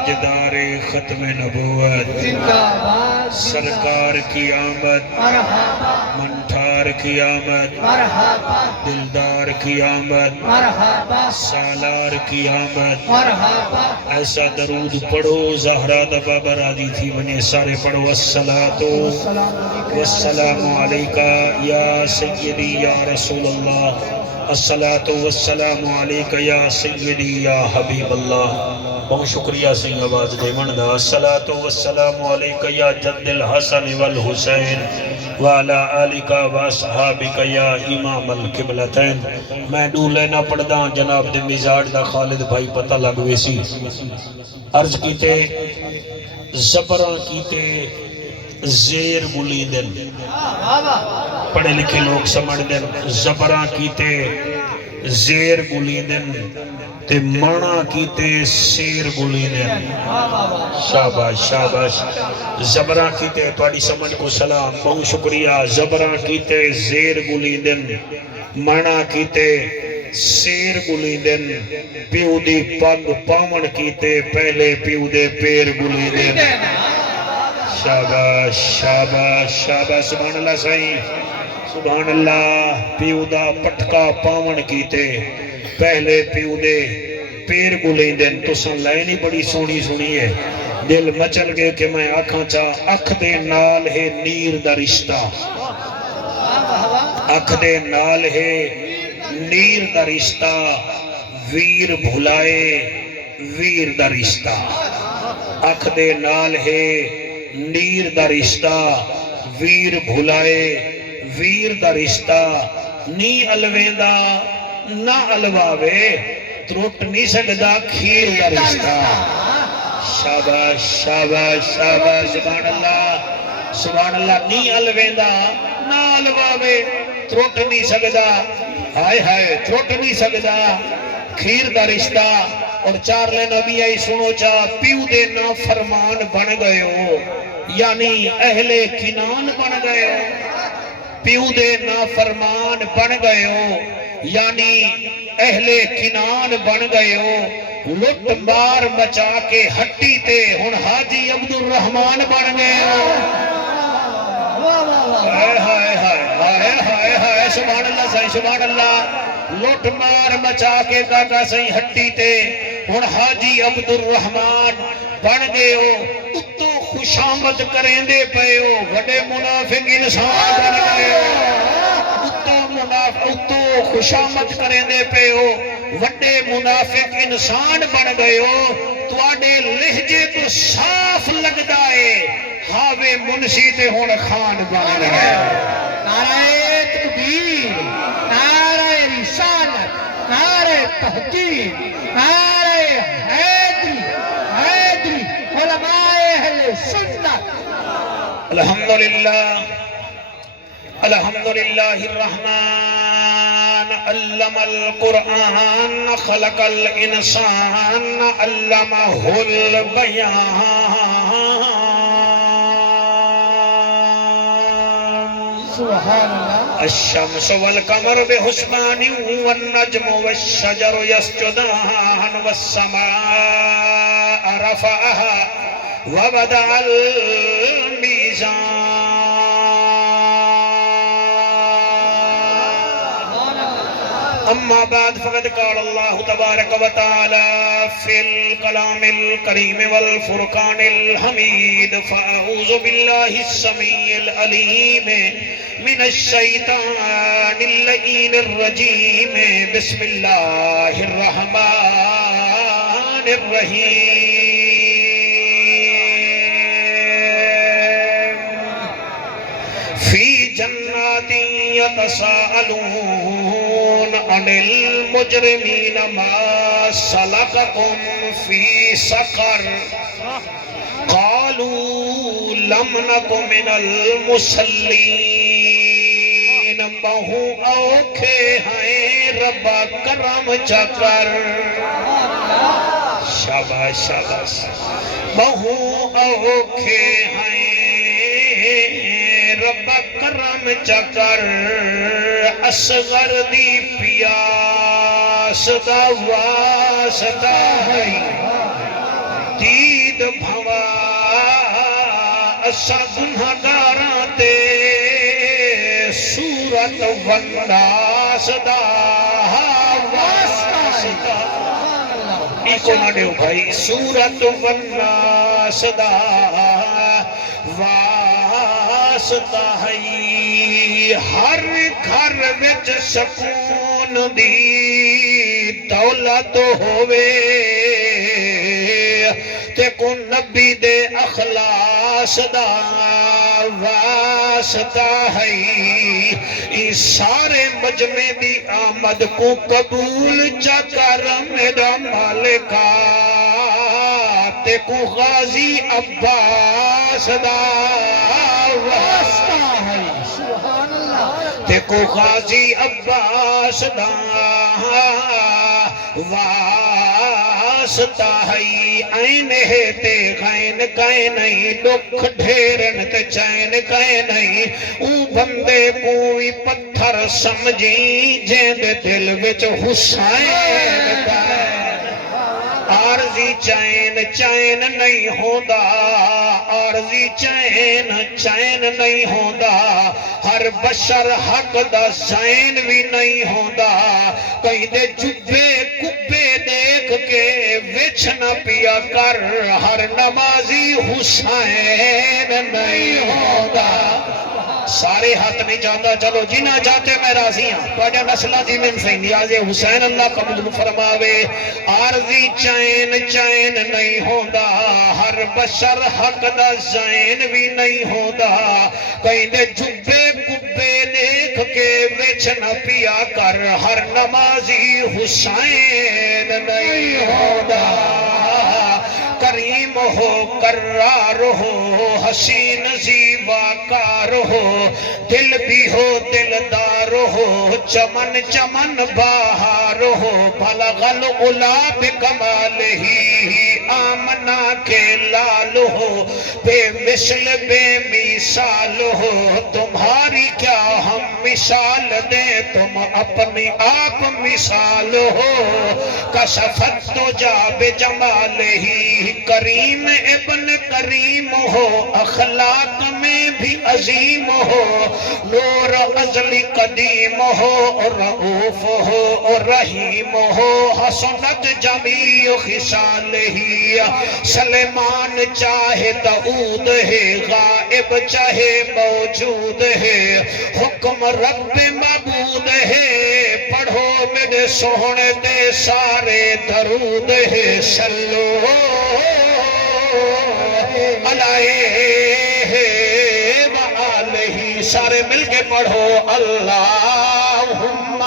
تاجدار ختم نبوت سرکار کی آمد منٹھار کی آمد دلدار کی آمد سالار کی آمد ایسا درود پڑھو زہرا دا بابا راضی تھی بنے سارے پڑھو الصلاۃ والسلام علیکہ یا سیدی یا رسول اللہ الصلاۃ والسلام علیکہ یا سیدی یا حبیب اللہ بہت شکریہ سنگھ آواز دے مندا الصلاۃ والسلام علیکہ یا جد الحسن والحسین وعلا آلکہ واصحابکہ یا امام القبلتین میں ڈولے نہ پڑھدا جناب دے مزاج دا خالد بھائی پتہ لگوے سی عرض کیتے زبراں کیتے زیر گلی دن پڑھے لکھے لوگ سمجھ دن زبراں کیتے زیر گلی دن تے مانا کیتے سیر گلی دن شاباش شاباش زبراں کیتے توڑی سمجھ کو سلام بہت شکریہ زبراں کیتے زیر گلی دن مانا کیتے سیر گلی دن پیو دی پگ پاون کیتے پہلے پیو دے پیر گلی دن شاباش شاباش شاباش سبحان اللہ صحیح سبحان اللہ پیو دا پٹکا پاون کیتے پہلے پیو دے پیر گلیں دن تو سن لائنی بڑی سونی سنی ہے دل مچل گئے کہ میں آنکھاں چاہ اکھ دے نال ہے نیر دا رشتہ اکھ دے نال ہے نیر دا رشتہ ویر بھلائے ویر دا رشتہ اکھ دے نال ہے نیر دا رشتہ ویر بھلائے ویر دا رشتہ نی الویندہ نہ الواوے تروٹ نہیں سکدا کھیر دا رشتہ شاباش شاباش شاباش سبحان اللہ نی الویندہ نہ الواوے تروٹ نہیں سکدا ہائے ہائے تروٹ نہیں سکدا کھیر دا رشتہ اور چار لے نبی آئی سنو چاہ پیو دے نا فرمان بن گئے ہو یعنی اہل کنان بن گئے ہو پیو دے نا فرمان بن گئے ہو یعنی اہل کنان بن گئے ہو لٹ مار مچا کے ہٹی تے ہن حاجی عبد الرحمن بن گئے ہو ہائے ہائے ہائے ہائے ہائے سبحان اللہ صحیح سبحان اللہ لٹ مار مچا کے کاکا صحیح ہٹی تے ہن حاجی عبد الرحمن بن گئے ہو اتو خوشامد کریں دے پئے ہو وڈے منافق انسان بن گئے ہو اتو خوشامد کریں دے پئے ہو وڈے منافق انسان بن گئے ہو تواڈے لہجے تو صاف لگدا ہے ہاوے منشی تے ہن خان بن گئے نعرہ تکبیر نعرہ رسالت نعرہ تحقیق نعرہ حیدری علماء اہل سنت الحمدللہ الرحمن علم القرآن خلق الانسان علمہ البیان سبحان اللہ الشمس والقمر بحسبان والنجم والشجر يسجدان والسماء رفعها ووضع الميزان اما بعد فقد قال الله تبارك وتعالى في الكلام الكريم والفرقان الحميد فأعوذ بالله السميع العليم من الشيطان اللعين الرجيم بسم الله الرحمن الرحيم في جنات يتساءلون عن المجرمين ما سلككم في سقر قالوا لم نكن من المصلين بہو اوکھے ہیں ربا کرم چکر شاباش شاباش بہو اوکھے ہیں رب کرم چکر اصغر دی پیاس دا واسطہ ہے بھوا اسا گنہگاراں تے سورت والناس دا واسطہ ایکو نہ دیو بھائی سورت والناس دا واسطہ ہے ہر گھر وچ سکون دی دولت ہووے تے کو نبی دے اخلاص دا واسطہ ہے اس سارے مجمع دی آمد کو قبول چا کر میرا مالکا تے کو غازی عباس دا واسطہ ہے سبحان اللہ تے کو غازی عباس دا واسطہ ہے عین ہے تے غین کہیں نہیں دکھ ڈھیرن تے چین کہیں نہیں اون بندے کوئی پتھر سمجھی جیند دل وچ حسین دا عارضی چین چین نہیں ہوندا عارضی چین چین نہیں ہوندا ہر بشر حق دا زین بھی نہیں ہوندا کہیں دے جبے کبے دیکھ کے وچھ نہ پیا کر ہر نمازی حسین نہیں ہوندا سارے ہاتھ نہیں جاتا چلو جنہ جاتے میں راضی ہوں پڑھے نسلہ دی من سے نیاز حسین اللہ قبول فرماوے عارضی چین چین نہیں ہوندا ہر بشر حق دا زین بھی نہیں ہوندا کہیں دے جبے کبے دیکھ کے وچ نہ پیا کر ہر نمازی حسین نہیں ہوندا کریم ہو کرار ہو حسین زیواکار ہو دل بھی ہو دلدار ہو چمن چمن بہار ہو بلغ العلا بکمالہی آمنا کے لال ہو بے مثل بے مثال ہو تمہاری کیا ہم مثال دیں تم اپنی آپ مثال ہو کشفت تو جا بے جمال ہی کریم ابن کریم ہو اخلاق میں بھی عظیم ہو نور ازلی قدیم ہو رؤوف ہو رحیم ہو حسنت جمیع خصال ہی سلیمان چاہے داؤد ہے غائب چاہے موجود ہے حکم رب معبود ہے پڑھو میرے سونے دے سارے درود ہے سلو علیہ وآلہ سارے مل کے پڑھو اللہم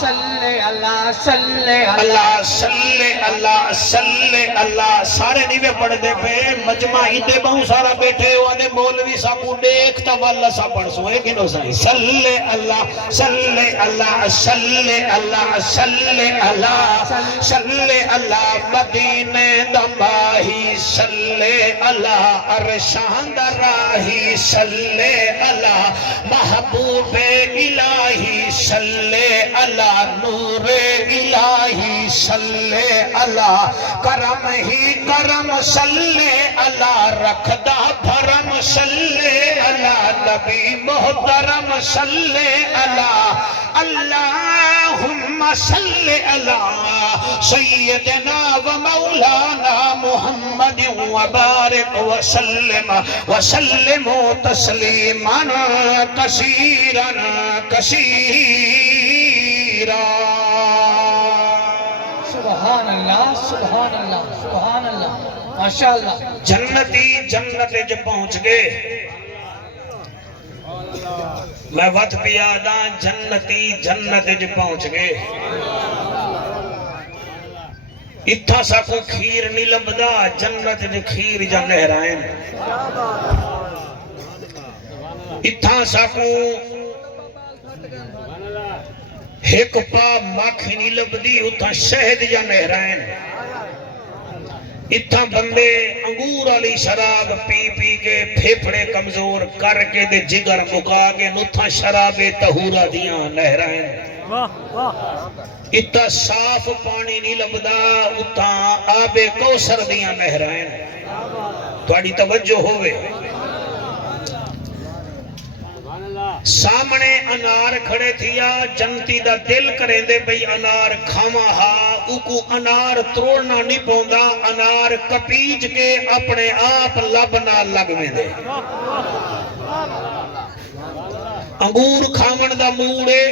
صلی اللہ صلی اللہ اللہ صلی اللہ صلی اللہ سارے نیوے پڑھ دے پہ مجمعی دے بہوں سارا بیٹھے ہو آنے مولوی ساپو دیکھتا واللہ سا پڑھ سو ایک ہی نو سائی صلی اللہ صلی اللہ صلی اللہ صلی اللہ صلی اللہ مدینہ دماہی صلی اللہ ارشاند راہی صلی اللہ محبوب الہی صلی اللہ نور الہی صلی اللہ کرم ہی کرم صلی اللہ رکھدہ بھرم صلی اللہ نبی محترم صلی اللہ اللہم صلی اللہ سیدنا و مولانا محمد وبارک وسلم تسلیما کثیرا کثیرا سبحان اللہ سبحان اللہ سبحان اللہ ماشاءاللہ جنتی جنت جو پہنچ گئے میں وقت پیادا جنتی جنت جو پہنچ گئے اتھا سا کو کھیر نہیں لبدا جنت جو کھیر جا لہرائیں اتھا سا کو ایک پا مکھی نہیں لبدی اتھا شہد جا لہرائیں اتھا بندے انگور علی شراب پی پی کے پھیپڑے کمزور کر کے دے جگر مکا کے نتھا شراب تہورا دیاں لہرائیں اتنا صاف پانی نہیں لبدا، اتنا آبے کوثر دیاں نہرائیں. تھوڑی توجہ ہوئے. سامنے انار کھڑے تھیا، جنتی دا دل کریں دے بھئی انار کھاما ہا، اوکو انار تروڑنا نہیں پوندا، انار کپیج کے اپنے آپ لبنا لگ میں دے. انگور کھامن دا موڑے،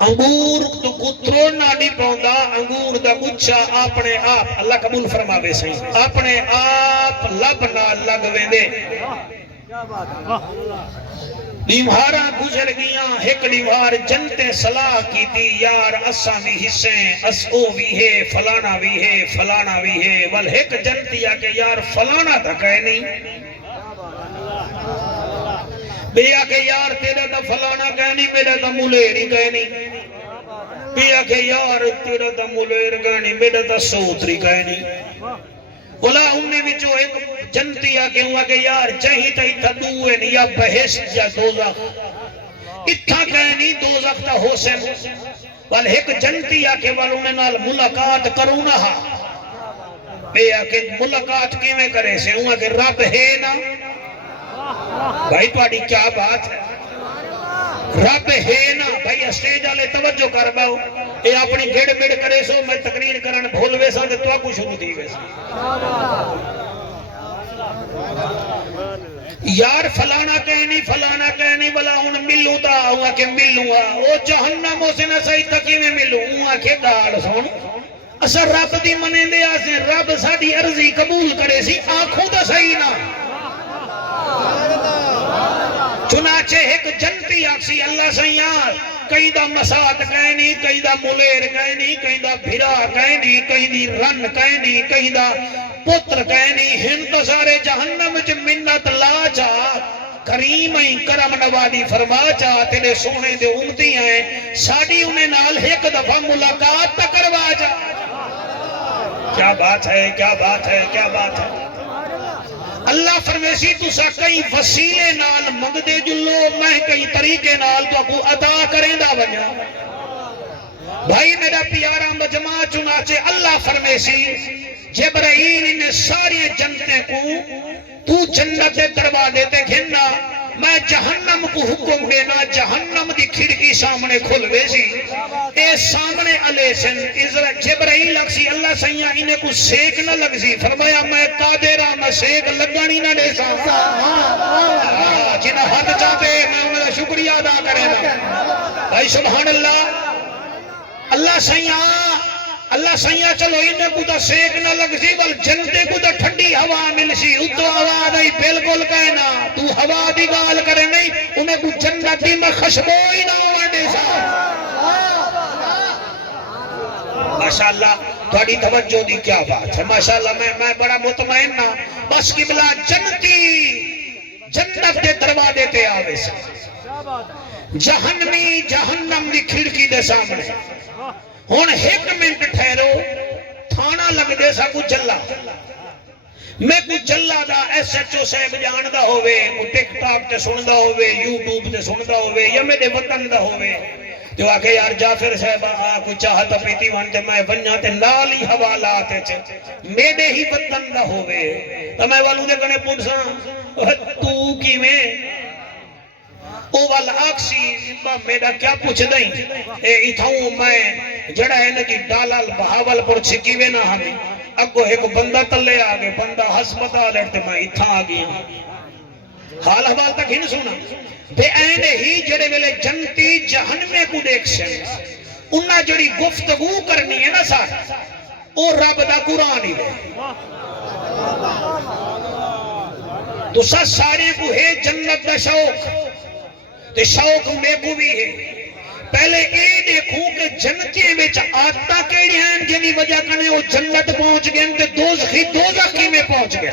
انگور تو کو تروڑنا نہیں پوندا، انگور دا گچھا اپنے آپ، اللہ قبول فرماوے سہی، اپنے آپ لبنا لگ میں دے. دیوارہ گزر گیاں، ایک دیوار جنتے صلاح کی تھی، یار اساں بھی حصیں، اسو بھی ہے، فلانا بھی ہے، فلانا بھی ہے. ول ایک جنتی آکے یار فلانا تھا کہے نہیں، بے آکے یار تیرا تھا فلانا کہے نہیں، میرا تھا ملیری کہے نہیں، بے آکے یار تیرا تھا ملیر کہے نہیں، میرا تھا سوتری کہے نہیں. بولا انہیں بھی جو ایک جنتی آکے ہوا کہ یار چاہی تا اتھا دوئے نہیں، یا بہشت یا دوزخ، اتھا کہے نہیں دوزخ تا حسن. وال ایک جنتی آکے والوں نے نال ملاقات کرونا ہا، بے آکے ملاقات کی میں کرے سے ہوا کہ رب ہے نا. بھائی توڑی کیا بات ہے، رب ہے نا. بھائی اسٹیج آلے توجہ کر باؤ، اے اپنی گھڑ بڑ کرے سو میں تقریر کرن بھول ویسا دے تو آکو شروع دی ویسا. یار فلانا کہنی فلانا کہنی بلا ہون ملوں تا ہوا کہ ملوں آ، او جہنم ہو سے نہ صحیح تکی میں ملوں ہوا کہ گال سون. اصر رب دی منیں دے آسے رب ساڑی عرضی قبول کرے سی، آنکھوں دا صحیح نہ. چنانچہ ایک جنتی آکسی اللہ سیار، کئی دا مساعد کہنی، کئی دا ملیر کہنی، کئی دا بھرا کہنی، کئی دی رن کہنی، کئی دا پتر کہنی. ہن تو سارے جہنم چ منت لا چاہ، کریم ہی کرم نوادی فرما چاہ، تیرے سونے دے امتی ہیں، ساڑی انہیں نال ایک دفعہ ملاقات تکروا چاہ. کیا بات ہے، کیا بات ہے، کیا بات ہے. اللہ فرمیسی تسا کئی وسیلے نال مگ دے جلو، میں کئی طریقے نال تو کو عطا کریں دا بنیا. بھائی میرا پیارا مجمع چنانچہ اللہ فرمیسی جبرائیل انہیں ساری جنتیں کو تو جنت دروازے تے گھننا، میں جہنم کو حکم دینا، جہنم دی کھڑکی سامنے کھل ویسی، اے سامنے علیہ سن جبرائیل اکسی اللہ سیاں انہیں کو سیک نہ لگ سی. فرمایا میں قادرہ میں سیک لگانی نہ دے سا. جنہ حد چاہتے میں انہیں دا شکریہ ادا کرے گا. بھائی سبحان اللہ. اللہ سیاں چلو انہیں کو دا سیک نہ لگ سی، بل جنتے کو دا ٹھنڈی ہوا مل سی. اتو آواز آئی بالکل کہنا تو ہوا دی گال کرے نہیں، انہیں کو جنت دی میں خشبوئی نہ ہوا دے سا. ماشاءاللہ تھوڑی توجہ دی کیا بات ہے. ماشاءاللہ میں بڑا مطمئن نا. بس قبلہ جنتی جنت دے دروازے تے آوے سے، جہنمی جہنم دی کھڑکی دے سامنے. ہون ایک منٹ ٹھہرو، تھانا لگ دے سا کو جلا، میں کو جلا دا ایس ایچ او صاحب جاندہ ہوئے، کو ٹک ٹاک تے سندہ ہوئے، یوٹیوب تے سندہ ہوئے، یا میرے وطن دا ہوئے، تو آکے یار جعفر صاحب کوئی چاہتا پیتی وانتے میں ونیا تے نالی حوالات چھے میرے ہی وطن دا ہوئے. تو میں والوں دے کنے پوچھا تو کی میں او والا آکسی میرا کیا پوچھ دیں اے اتھاؤں میں جڑا ہے نا کی ڈالال بہاول پر چھکی وے نہ ہمیں اگو ایک بندہ تلے آگے بندہ ہسپتا لیتے میں اتھا آگیا. حال حوال تک ہی نہیں سنا. بے این ہی جڑے ویلے جنتی جہنمے کو دیکھ سے انہا جڑی گفتگو کرنی ہے نا ساتھ او رب دا قرآن ہی دے. تو سارے کو ہے جنت دا شوق، تے شوق میں کو بھی ہے. پہلے اے دیکھوں کہ جنتی میں آتا کیڑی ہیں جنہی وجہ کرنے وہ جنت پہنچ گئے تے دوزخی میں پہنچ گئے.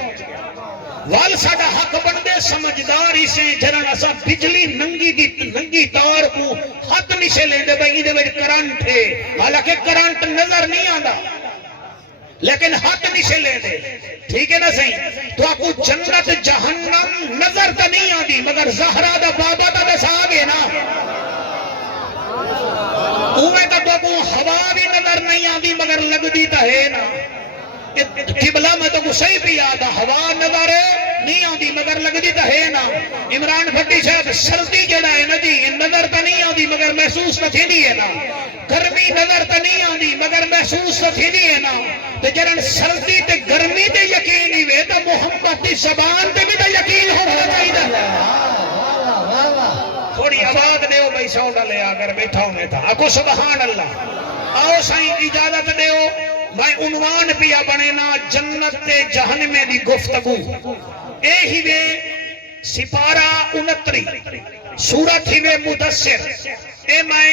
وال ساڑا حق بندے سمجھداری سے جنہاں اسا بجلی ننگی تار کو حد نشے لیں دے بھائی دے ویڈ کرانٹ ہے، حالانکہ کرانٹ نظر نہیں آندا لیکن حد نشے لیں دے. ٹھیک ہے نا صحیح. تو آپ کو جنت جہنم نظر تا نہیں آدھی مگر زہرہ دا بابا دا دس آگے نا. آدھی مگر لگ دی تا ہے نا قبلہ میں تو صحیح بھی آدھا ہوا نظر نہیں آدھی مگر لگ دی تا ہے نا عمران بھٹی صاحب سردی جڑا ہے نا جی نظر تا نہیں آدھی مگر محسوس تا تھی نہیں ہے نا گرمی نظر تا نہیں آدھی مگر محسوس تا تھی نہیں ہے نا تو جرن سردی تے گرمی تے یقین ہی وے تا محمد دی زبان تے بھی تا یقین ہونا چاہیے تھوڑی آواز دیو بھائی ساؤنڈ لے آگر بیٹھا ہونے تھا آکو سبحان اللہ آؤ سائیں اجازت دیو میں عنوان پیا بنینا جنت تے جہنم دی گفتگو اے ہی وے سپارہ 69 سورت ہی وے مدثر اے میں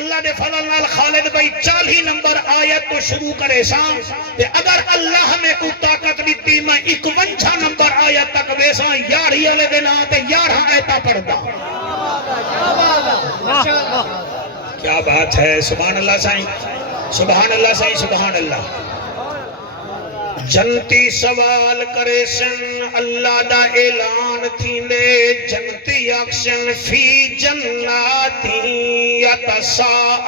اللہ دے فضل نال خالد بھائی 40 نمبر آیت تو شروع کرے ساں تے اگر اللہ میں کو طاقت دیتی میں 51 نمبر آیت تک ویساں 11 والے دن تے 11 آیتاں پڑھدا کیا بات ہے سبحان اللہ سائیں سبحان اللہ سائیں سبحان اللہ جنتی سوال کرے سن اللہ دا اعلان تھی لے جنتی اکشن فی جناتی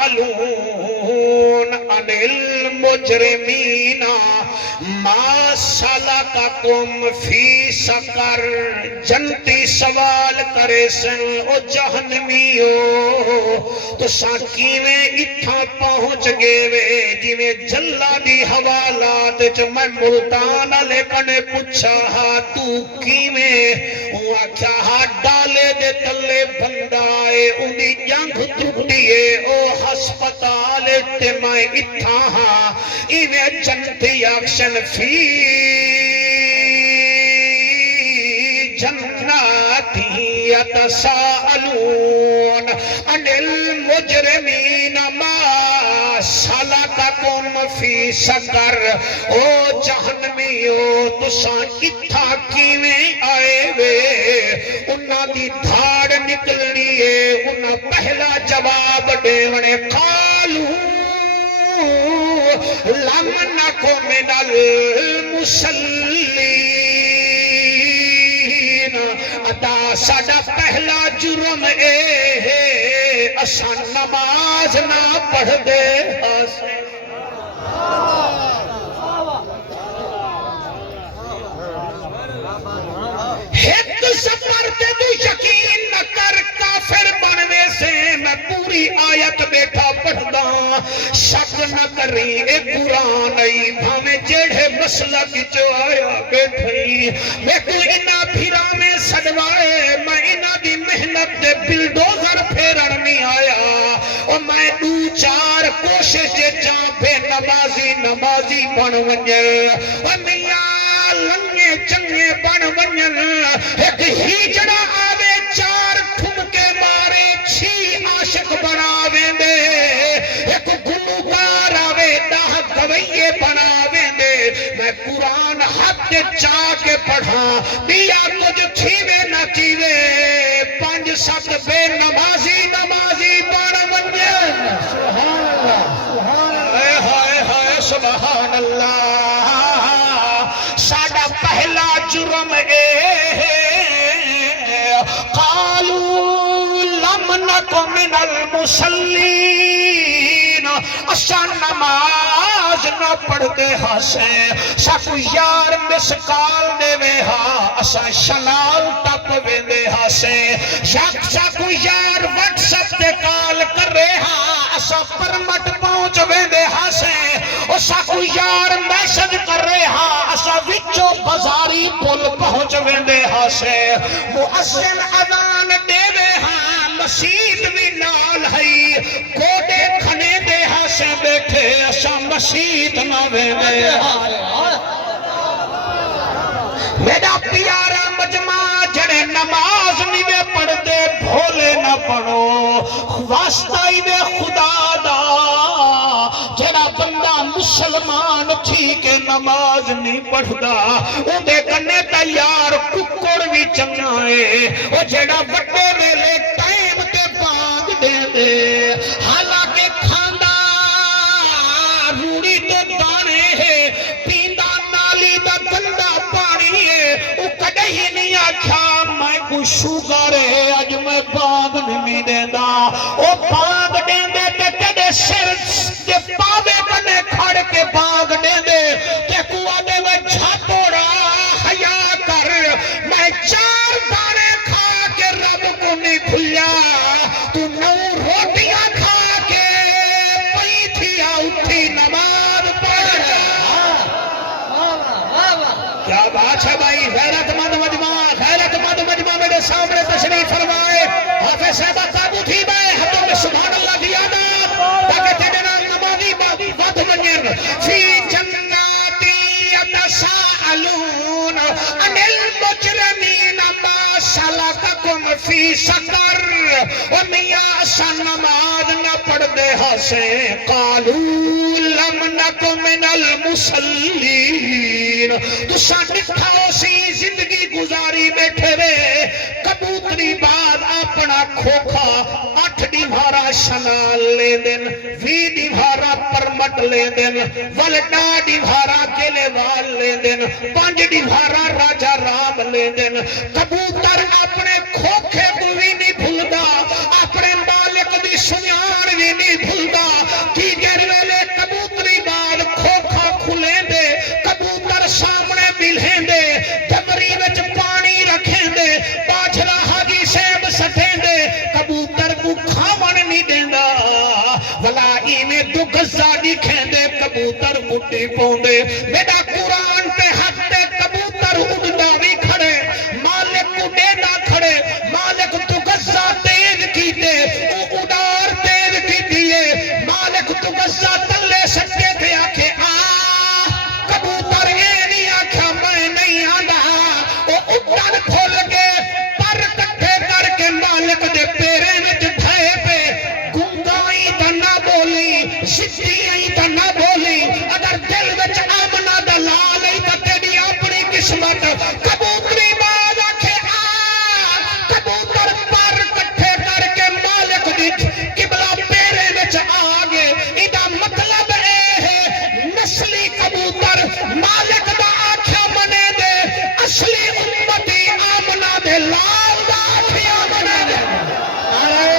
یتساءلون عن المجرمین ما سلککم فی سقر جنتی سوال کرے سن او جہنمیو تو ساکی میں اتھا پہنچ گئے وے جی میں جلہ دی حوالات جو میں ملتان علیہ کنے پچھا ہا تو کی میں ہوا کیا ہا ڈالے دے تلے بندائے انہی جنگ ترک دیئے او ہسپتال اتمائے اتھا ہا ایویں جنتی اکشن فی جناتی یتساءلون عن المجرمین ما سلککم فی سقر او جہنمیو تساں اتھا کیویں آئے وے انہاں دی دھاڑ نکلنی ہے انہاں پہلا جواب دیونے قالو لم نکو من المصلین ادا ساڈا پہلا جرم اے ہے اساں نماز نہ پڑھ دے ایک سفر تے تو یقین نہ کر کافر بنوے سے میں پوری آیت بیٹھا پڑھدا شک نہ کری اے قرآن ای بھاویں جڑے مسلک جو آیا بیٹھئی میں کوئی انہاں بھیرا میں سڑوائے میں انہاں دی محنت دے بلڈوزر پھیرن نہیں آیا اور میں دو چار کوشش جاں پہ نمازی بن ونجے اور میاں لنگے چنگے بن ونجن ایک ہیجڑا آوے چار ٹھمکے مارے چھی عاشق بناویں دے ایک گلوکار آوے 10 گویے بناویں دے میں قرآن حد چاہ کے پڑھا دیا کچھ تھیوے نہ تیوے 5-7 بے نمازی بن ونجن سبحان اللہ ساڈا پہلا جرم اے قالوا لم نکو من المصلین اساں نماز نہ پڑھتے ہاسے ساکو یار مسکال دے وے ہا اساں شنال ٹپ ویندے ہاسے ساکو یار واٹس ایپ تے کال کر رہے ہاں اساں پرمٹ پہنچ ویندے ہاسے او ساکو یار میسج کر رہے ہاں اساں وچوں بازاری پل پہنچ ویندے ہاسے مؤذن اذان دے وے ہاں مسجد بھی نال ہئی کوڈے کھنے دے ہاسے بیٹھے اساں مسجد نہ ویندے میرا پیارا مجمع جڑے نماز نہیں پڑھ دے بھولے نہ پڑھو واسطہ ہی دے خدا دا جڑا بندہ مسلمان تھی کہ نماز نہیں پڑھدا او دے کنے تیار ککڑ بھی چنگائے او جڑا بڑے ویلے ٹائم تے بانگ دے دے حالانکہ کھاندا روڑی تو دانے ہے پیندا نالی دا گندا پانی ہے او کدے ہی نہیں آکھا میں کوئی شوگر ہے اج میں بانگ نہیں دیندا او بانگ دیندے تے کدے سر تے پاوے کنے کے باغ دے دے تے کوا دے میں جھاپوڑا حیا کر میں 4 دانے کھا کے رب کو نہیں بھولیا تو 9 روٹیاں کھا کے پئی تھی اٹھی نماز پڑھ کیا بات ہے بھائی غیرت مند مجمع میرے سامنے تشریف فرمائے حافظ صاحب قابو تھی میں ہاتھوں میں سبحان اللہ کی یادات تاکہ تیرے نال نمازی بات منین فی جنات یتساءلون عن المجرمین ما سلککم فی سقر و میاں سا نماز نہ پڑھتے ہسے قالوا لم نک من المصلین تو ساٹھاؤ سی زندگی گزاری بیٹھے رے کبوتری بعد اپنا کھوکھا 8 دیوارا شنال لے دن 20 دیوارا پرمٹ لے دن ولڈا دیوارا کیلے وال لے دن 5 دیوارا راجہ رام لے دن کبوتر اپنے کھوکھے کو بھی نہیں بھولدا اپنے مالک دی سنیان بھی نہیں بھولدا کی گرویلے کبوتری بعد کھوکھا کھلیں دے کبوتر سامنے ملیں دے دمری وچ پانی رکھیں دے باجرا حاجی صاحب سٹیں دے کبوتر کو کھاون نہیں دیندا ولا ایویں دگزا دکھیں دے کبوتر مٹی پوندے میرا قرآن تے حق تے کبوتر اڑدا بھی کھڑے مالک کو ڈینا کھڑے مالک دگزا تیز کیتے او اڈار تیز کیتیے مالک دگزا تلے سٹے تھے آکھے کبوتر یہ نہیں آکھا میں نہیں آنا او اڈن کھول کے پر کٹھے کر کے مالک دے پیرے وچ ڈھے پہ گنگائی تا نہ بولی سدھی تا نہ بولی اگر دل وچ آمنا دا لال تا تیری اپنی قسمت کبوتری باز آکھے کبوتر پر کٹھے کر کے مالک دی قبلہ پیرے وچ آگے ایدہ مطلب اے ہے نسلی کبوتر مالک دا آکھیا منے دے اصلی امتی آمنا دے لال دا آکھیا منے دے نعرہ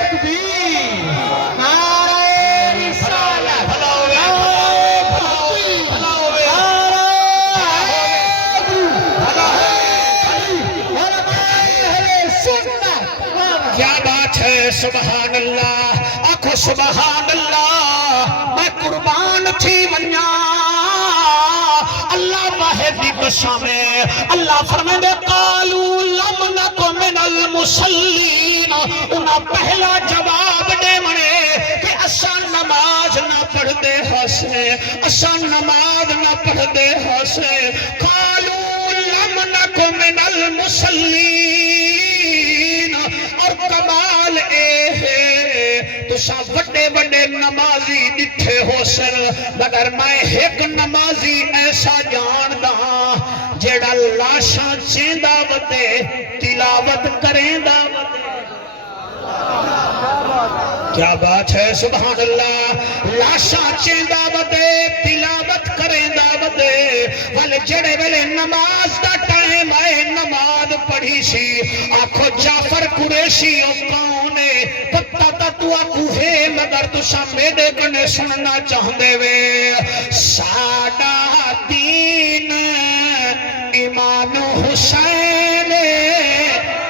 تکبیر نعرہ رسالت کیا بات ہے سبحان اللہ آنکھو سبحان اللہ میں قربان تھی ونیا اللہ واحد دی قسم ہے اللہ فرمائے قالوا لم نک من المصلین انہاں پہلا جواب دے منے کہ اساں نماز نہ پڑھتے ہسے اساں نماز نہ پڑھتے ہسے قالوا لم نک من المصلین اور کمال اے ہے تو سا وڈے وڈے نمازی ڈٹھے ہو سر مگر میں ایک نمازی ایسا جان دا جیڑا لاشاں چیندہ وتے تلاوت کریں دا کیا بات ہے سبحان اللہ لاشاں چیندہ وتے تلاوت کریں دا وتے والے جڑے ویلے نماز دا ٹائم آئے نماز پڑھی سی آنکھو جعفر قریشی او کونے پتہ تا تو آکو ہے مگر تو سمیدے کنے سننا چاہندے وے ساڈا دین امام حسین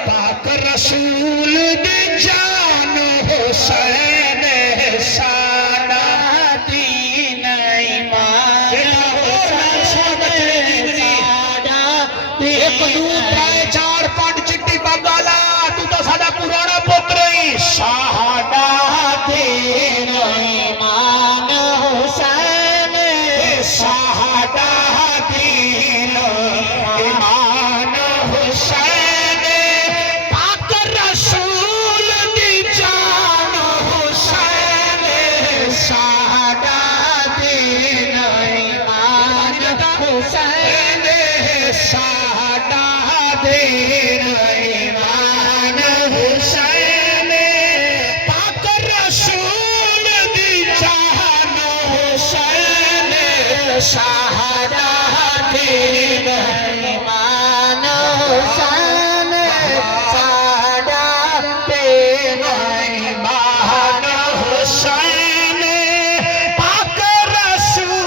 پاک رسول دی جان حسین ساڈا دین امام حسین ساڈا ایک دو ترائے 4 5 چٹی بگالا تو ساڈا پرانا پتر ساڈا دین امام حسین ساڈا دین امام حسین پاک رسول دی جان حسین ساڈا دین امام حسین ساڈا دین امام حسین پاک رسول دی جان حسین ساڈا دین امام حسین ساڈا دین امام حسین پاک رسول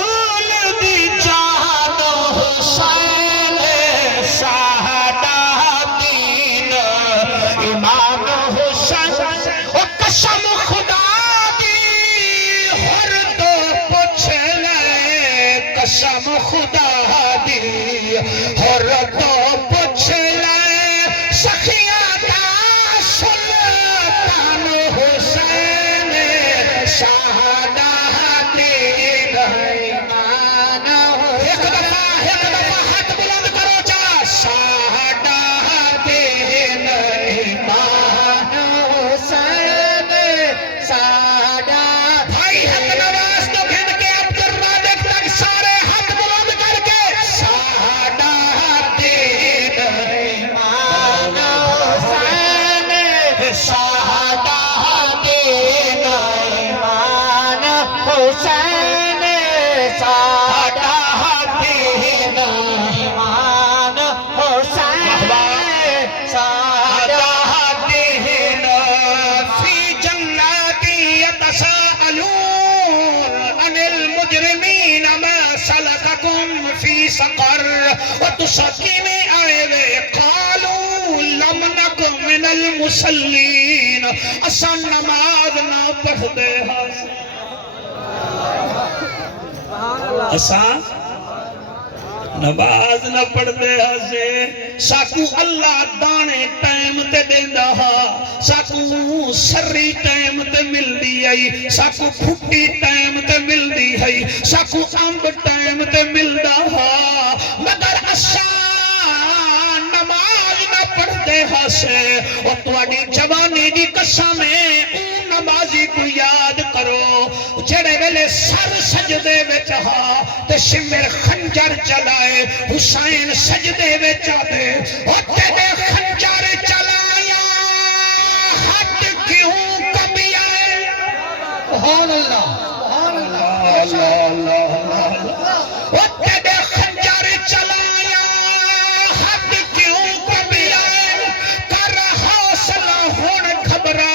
اور تو پوچھ لے سخیاں دا سلطان حسین شہادہ دین ایمان ایک دفعہ ہاتھ بلند کرو جا شہادہ دین ایمان حسین شہادہ بھائی حق نواز تو گھن کے عبدالرازق تک سارے ہاتھ بلند کر کے شہادہ دین ایمان حسین شہادہ دین ایمان حسین شہادہ دین ایمان حسین شہادہ دین فی جنات يتساءلون عن المجرمین ما سلککم فی سقر وتسکین آئے قالوا لم نکن من المصلین اسان نماز نہ پڑھ دے اسان نماز نہ پڑھ دے ہاسے ساکو اللہ دانے ٹائم تے دیندہ ہا ساکو سری ٹائم تے مل دی آئی ساکو پھٹی ٹائم تے مل دی آئی ساکو امب ٹائم تے مل دا ہا مگر اسان نماز نہ پڑھ دے ہاسے اور تواڈی جوانی دی قسمیں نمازی کو یاد کرو جڑے ویلے سر سجدے وچ ہا تے شمر خنجر چلائے حسین سجدے وچ آدے او تیرے خنجر چلایا ہٹ کیوں کبھی آئے سبحان اللہ سبحان اللہ اللہ او تیرے خنجر چلایا ہٹ کیوں کبھی آئے کر حوصلہ ہون گھبرا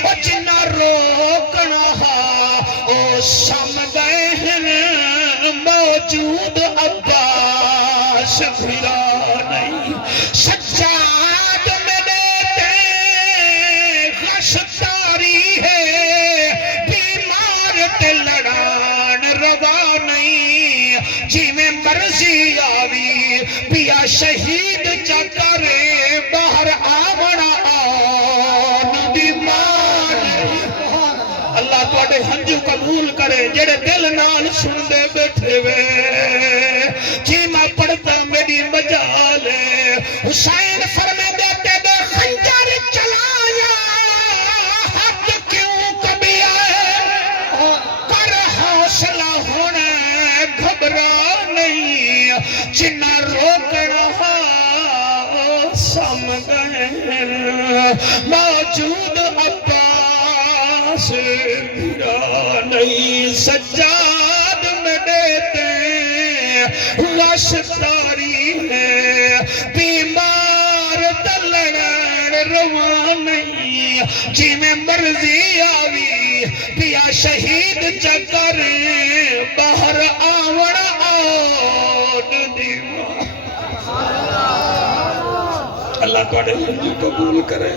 او جنہ روکنا ہا او سم گئے ہیں موجود عباس پھرا نہیں سجاد میں دیتے غشتاری ہے بیمار تے لڑان روا نہیں جی میں مرضی آوی پیا شہید چکرے باہر آونا اللہ تواڈے ہنجو قبول کرے جڑے دل نال سن دے بیٹھے وے جی میں پڑھتا میری مجالے حسین فرمے دیتے دے خنجر چلایا حق کیوں کبھی آئے کر حوصلہ ہونا گھبرا نہیں جنہ روکنا سم گئے موجود عباس پھرا نہیں سجاد میں دیتے واشتاری ہے بیمار دلڑان روا نہیں جی میں مرضی آوی پیا شہید چکر باہر آوڑ آن دیوان اللہ تواڈے ہنجو قبول کرے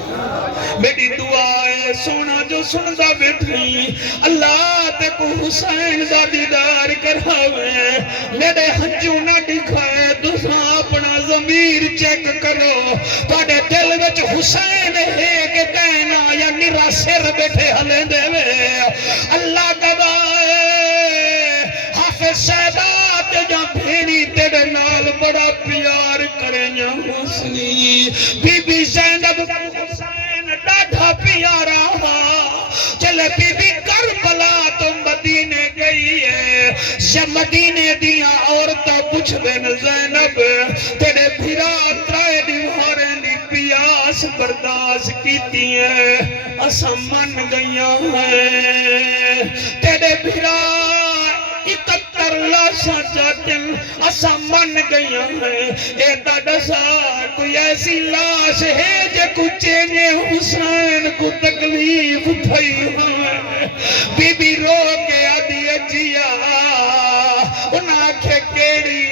میری دعا ہے سونا جو سندا بیٹھی اللہ تے کو حسین دا دیدار کراوے میرے ہنجو نہ دکھائے تساں اپنا ضمیر چیک کرو تواڈے دل وچ حسین ہے کہ کہنا یا نرا سر بیٹھے ہلے دے وے اللہ گواہ حافظ سادات جا بھیڑی تیرے نال بڑا پیار کریں یا حسنی بی بی زینب حسین ڈاڈھا پیارا ہا چلے بی بی کربلا تو مدینے گئی ہے یا مدینے دیا عورتہ پوچھ دین زینب تیرے بھیرا ترائے دیوارے دی پیاس برداشت کیتی ہے اسا من گئیاں ہیں تیرے بھیرا 71 لاشاں چاٹن اسا من گئیاں ہیں اے دادسا کوئی ایسی لاش ہے جے کچھے نے حسین کو تکلیف تھئی ہیں بی بی رو کے آدھی اجیا انہاں کے کیڑی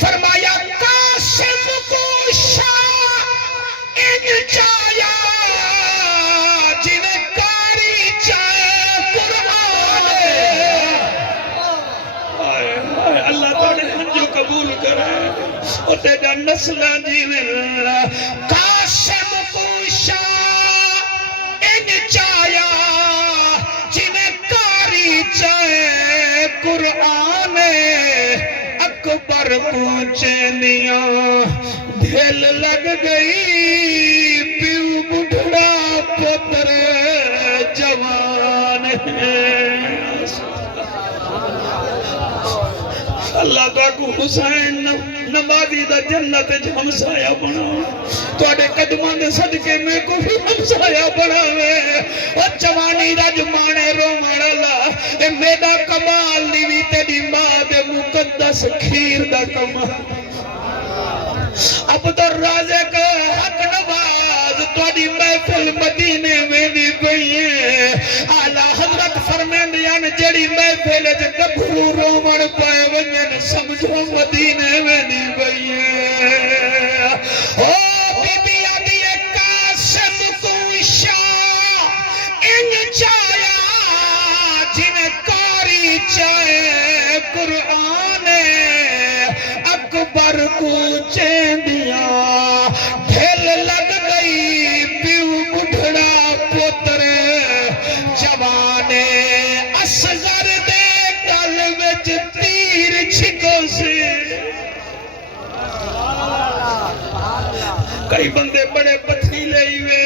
فرمایا قاسم کو شاہ ان چایا جنہیں کاری چاہے قرآن اللہ تعالی ہنجو قبول کرے اور تیجا نسلہ جیویں قاسم کوشا ان چایا جنہیں کاری چاہے قرآن اکبر پوچھے دیاں دھل لگ گئی پیو بڑھڑا پتر جوان اللہ کو حسین نمازی دا جنت ہمسایا بنا توڑے قدمان دے صدقے میں کو بھی ہمسایا بنا اور جوانی دا جمانے رومڑ اللہ اے میدا کمال نیوی تیری ماں دے مقدس کھیر دا کمال عبد الرازق حق نواز توڑی محفل مدینے میں دی گئی ہے اعلیٰ حضرت فرمیندیان جڑی محفل جب گبھرو رومن پائے ونجن سمجھو مدینے میں دی گئی ہے او بی بی آدھی قاسم کوشا ان چایا جن کاری چاہے قرآن اکبر کو چیندیاں ڈھل لگ گئی پیو بڑھڑا پتر جوانے اصغر دے گل وچ تیر چھکو سے کئی بندے بڑے پتھیلے ہوئے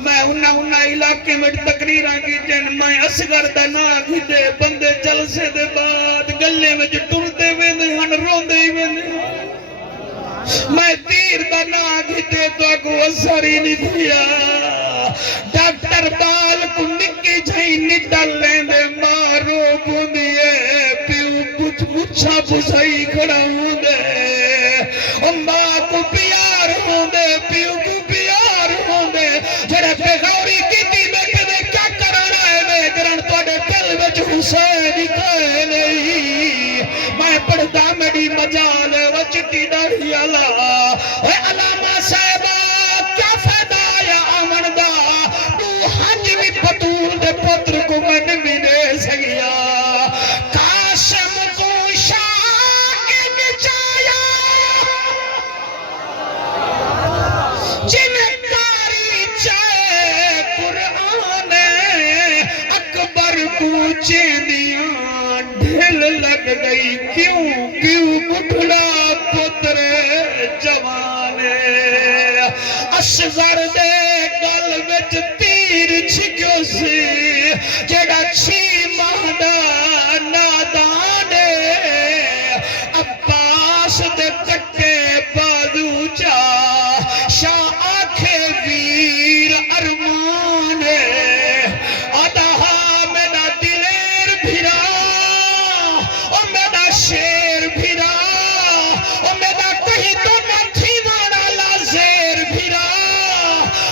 میں انہاں علاقے میں تقریراں کی جن میں اصغر دا نا گھدے بندے جلسے دے بعد گلے میں جو ٹردے ویندے ہن روندے ویندے میں تیر دا نا گھدے تو کو اثر ہی نہیں دیا ڈاکٹر بال کو نکی جھائی نڈل لیندے مارو بندیے پیو کچھ مچھا بسائی کھڑا ہوں دے ماں کو پیار ہوں دے پیو کو پیار ہوں دے جڑے پہ غوری کیتی بیٹھے دے کیا کرانا ہے میں جرن توڑے دل وچ حسین کہے نہیں میں پڑھدا میری مجال وچٹی ڈاڑھی اللہ اے علامہ صاحبہ کیا فائدہ یا آمن دا تو ہنج بھی پتول دے پتر کو میں نمی دے سگیا قاسم کو شاہ ان چایا جن کاری چاہے قرآن اکبر کو چیندیاں ڈھل لگ گئی کیوں کیوں بڑھڑا پتر جوانے اصغر دے گل وچ تیر چھکو سی جڑا چھی مہدہ نادانے عباس دے کٹے بازو چا شاہ آنکھے ویر ارمان آدھا میرا دلیر بھیرا او میرا شیر بھیرا او میرا کہیں تو نہ تھی مانا لازیر بھیرا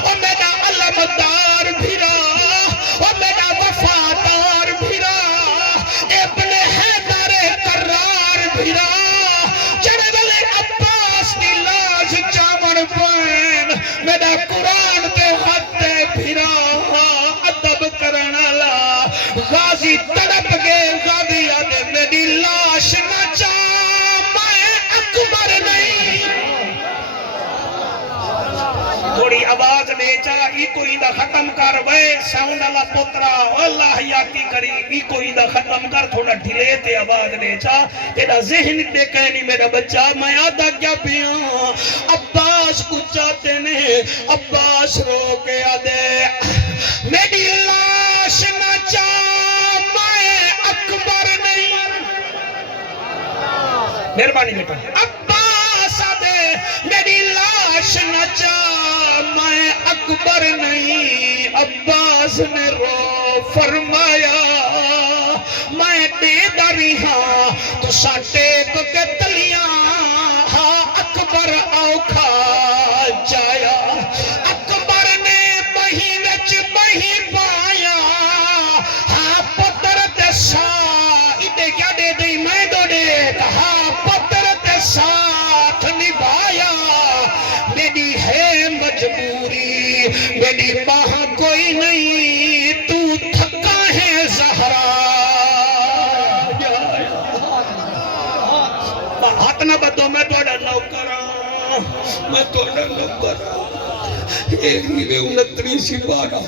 او میرا علمدار بھیرا او میرا وفادار بھیرا ابن حیدر قرار بھیرا جڑے والے عباس کی لاش چامن پوین میرا قرآن تے حد بھیرا ادب کرنا لا غازی تڑپ گے غازی آدھے میری لاش نہ چا میں اکبر نہیں تھوڑی آواز لے چا ای کوئی دا ختم کر وے ساؤنڈ اللہ پترا اللہ حیاتی کری ای کوئی دا ختم کر تھوڑا ڈھلے تے آواز لے چا تیرا ذہن دے کہنی میرا بچہ میں آدھا کیا پیاں عباس کو چاہتے نے عباس رو کے آدھے میری لاش نہ چا میں اکبر نہیں مہربانی بیٹا عباس آدھے میری لاش نہ چا میں اکبر نہیں عباس نے رو فرمایا میں دے داری ہاں تو ساٹے کو کے تلیاں ہاں اکبر اوکھا جایا اکبر نے بہی وچ بہی پایا ہاں پتر تے سا اتے کیا دے دی میں دو دے ہاں پتر تے ساتھ نبھایا میری ہے مجبوری میری باہ کوئی نہیں تو تھکا ہے زہرا ہاتھ نہ بدو میں توڑا نوکر میں توڑا نوکر اے ہی وے 29 سپارہ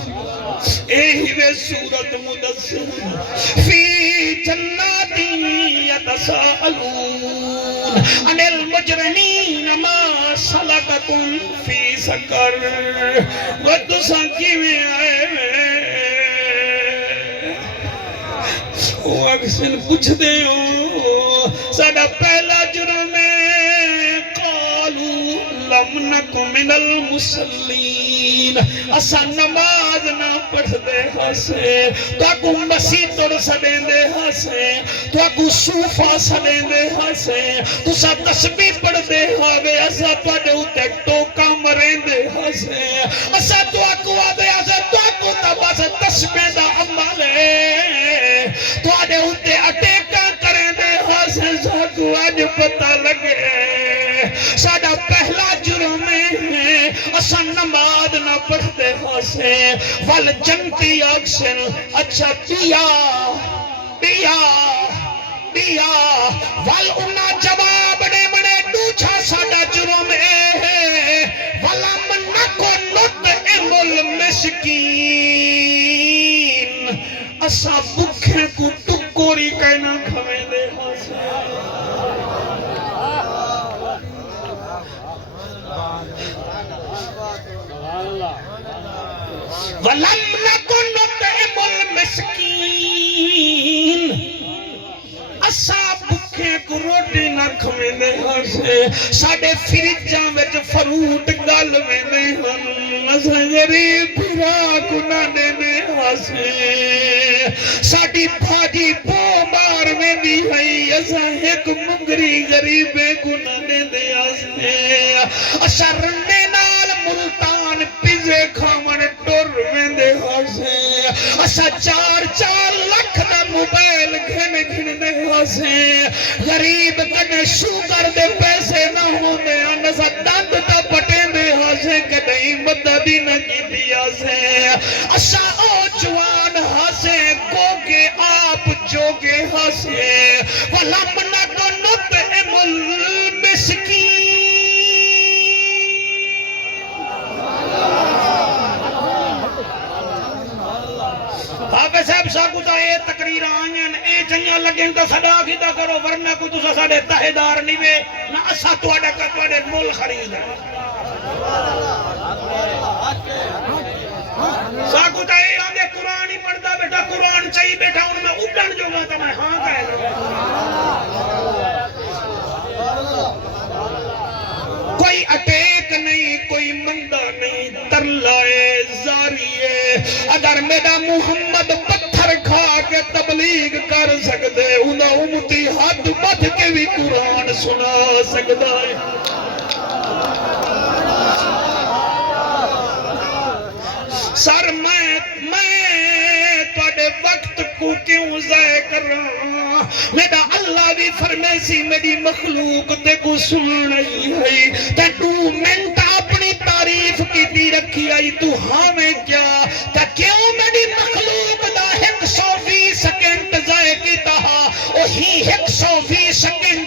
اے ہی وے سورت مدثر فی جناتی یتساءلون عن المجرمین ما سلککم فی سقر ودساں کی میں آئے وہ اکسن پوچھ دے ہو ساڑھا پہلا جرم ہے قالوا لم نکو من المسلین اسا نماز نہ پڑھ دے ہاسے تو اکو مسیح توڑ سڑیں دے ہاسے تو اکو صوفہ سڑیں دے ہاسے تو سا تسبیح پڑھ دے ہوئے اسا پڑھے ہوتے ٹوکا مریں دے ہاسے اسا تو اکو آدھے اسا تو اکو تباس تسبیح دا عمل ہے تو آدھے ہوتے اٹیکا کریں دے ہاسے ساکو آج پتہ لگے ساڑھا پہلا جرم ہے اسا نماز نہ پڑھ دے ہاسے وال جنتی اکسن اچھا بیا وال انہا جواب نے منے دوچھا ساڑھا جرم ہے ولم نکو نطعم المسکین اسا بکھے کو ٹکوری کہنا کھویں دے ہاسے وَلَمْ نَكُنْ نُطْعِمُ الْمِسْكِينَ اسا بکھے کو روٹی نہ کھویں دے ہاسے ساڑھے فریجاں وچ فروٹ گل میں دے ہن اسا غریب بھرا کو نہ دے دے ہاسے ساڑھی بھاجی پو مار میں دی ہے اسا ایک مگری غریبے کو نہ دے دے ہاسے اسا رنڈے نال ملتان پیزے کھامن ٹور میں دے ہاسے اسا 4 لکھ دا موبائل گھن دے ہاسے غریب کنے شوگر دے پیسے نہ ہوں دے انسا دند تا پٹے دے ہاسے کنے مددی نہ کی دیا سے اسا او جوان ہاسے گوگے آپ جوگے ہاسے وَلَمْ نَكُ نُطْعِمُ الْمِسْكِينَ حافظ صاحب ساکتا اے تقریر آئین اے چنیا لگیں تو صدا کیتا کرو ورنہ کوئی تسا ساڑے تحیدار نہیں وے نہ اسا توڑا کا توڑے مول خرید ہے ساکتا اے آدھے قرآن ہی پڑھتا بیٹا قرآن چاہی بیٹا ان میں اٹھن جو گا تو میں ہاں کہے کوئی اٹیک نہیں کوئی مندہ نہیں ترلائے زاریے اگر میرا محمد پتھر کھا کے تبلیغ کر سکتے انہا امتی حد بد کے بھی قرآن سنا سکتا ہے سر میں توڑے وقت کو کیوں ضائع کر رہا میرا اللہ بھی فرمیسی میری مخلوق تے کو سن رہی ہے تے 2 منٹ اپنی تعریف کی دی رکھی آئی تو ہمیں کیا تا کیوں میری مخلوق دا 120 سیکنڈ ضائع کیتا وہی 120 سیکنڈ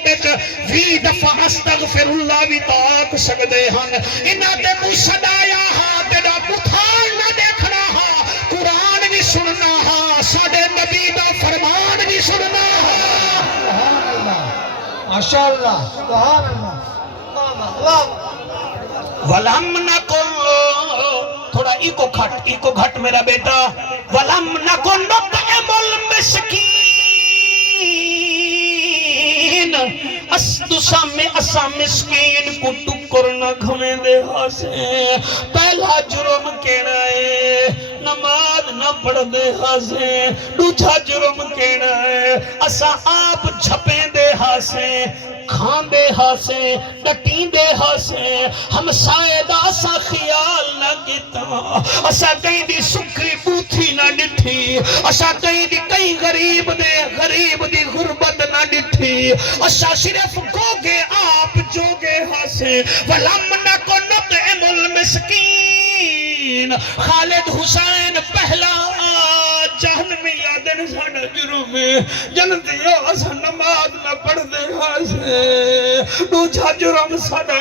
20 دفعہ استغفر اللہ بھی تاک سکتے ہیں انہاں تے مو صدایا ہاں تیرا متھان نہ دیکھنا ہاں قرآن بھی سننا ہاں ساڑے نبی دا فرمان بھی سننا ہاں سبحان اللہ ماشاءاللہ سبحان اللہ وَلَمْ نَكُنْ تھوڑا ایکو گھٹ میرا بیٹا وَلَمْ نَكُنْ نُطْعِمُ الْمِسْكِينَ اسا مسکین کو ٹکر نہ گھمیں دے ہاسے پہلا جرم کہنا ہے نماز نہ پڑھ دے ہاسے دوسرا جرم کہنا ہے اسا آپ جھپیں دے ہاسے کھان دے ہاسے ڈٹین دے ہاسے ہم سائدہ اسا خیال نہ کیتا اسا کہیں دی سکری بوتھی نہ ڈٹھی اسا کہیں دی کئی غریب دی غربت نہ ڈٹھی اسا صرف گوگے آپ جوگے ہاسے وَلَمْ نَكُ نُطْعِمُ الْمِسْكِينَ خالد حسین پہلا جہنمی یادن ساڑھا جرم جنتی اسا نماز نہ پڑھ دے ہاسے دوجا جرم ساڈا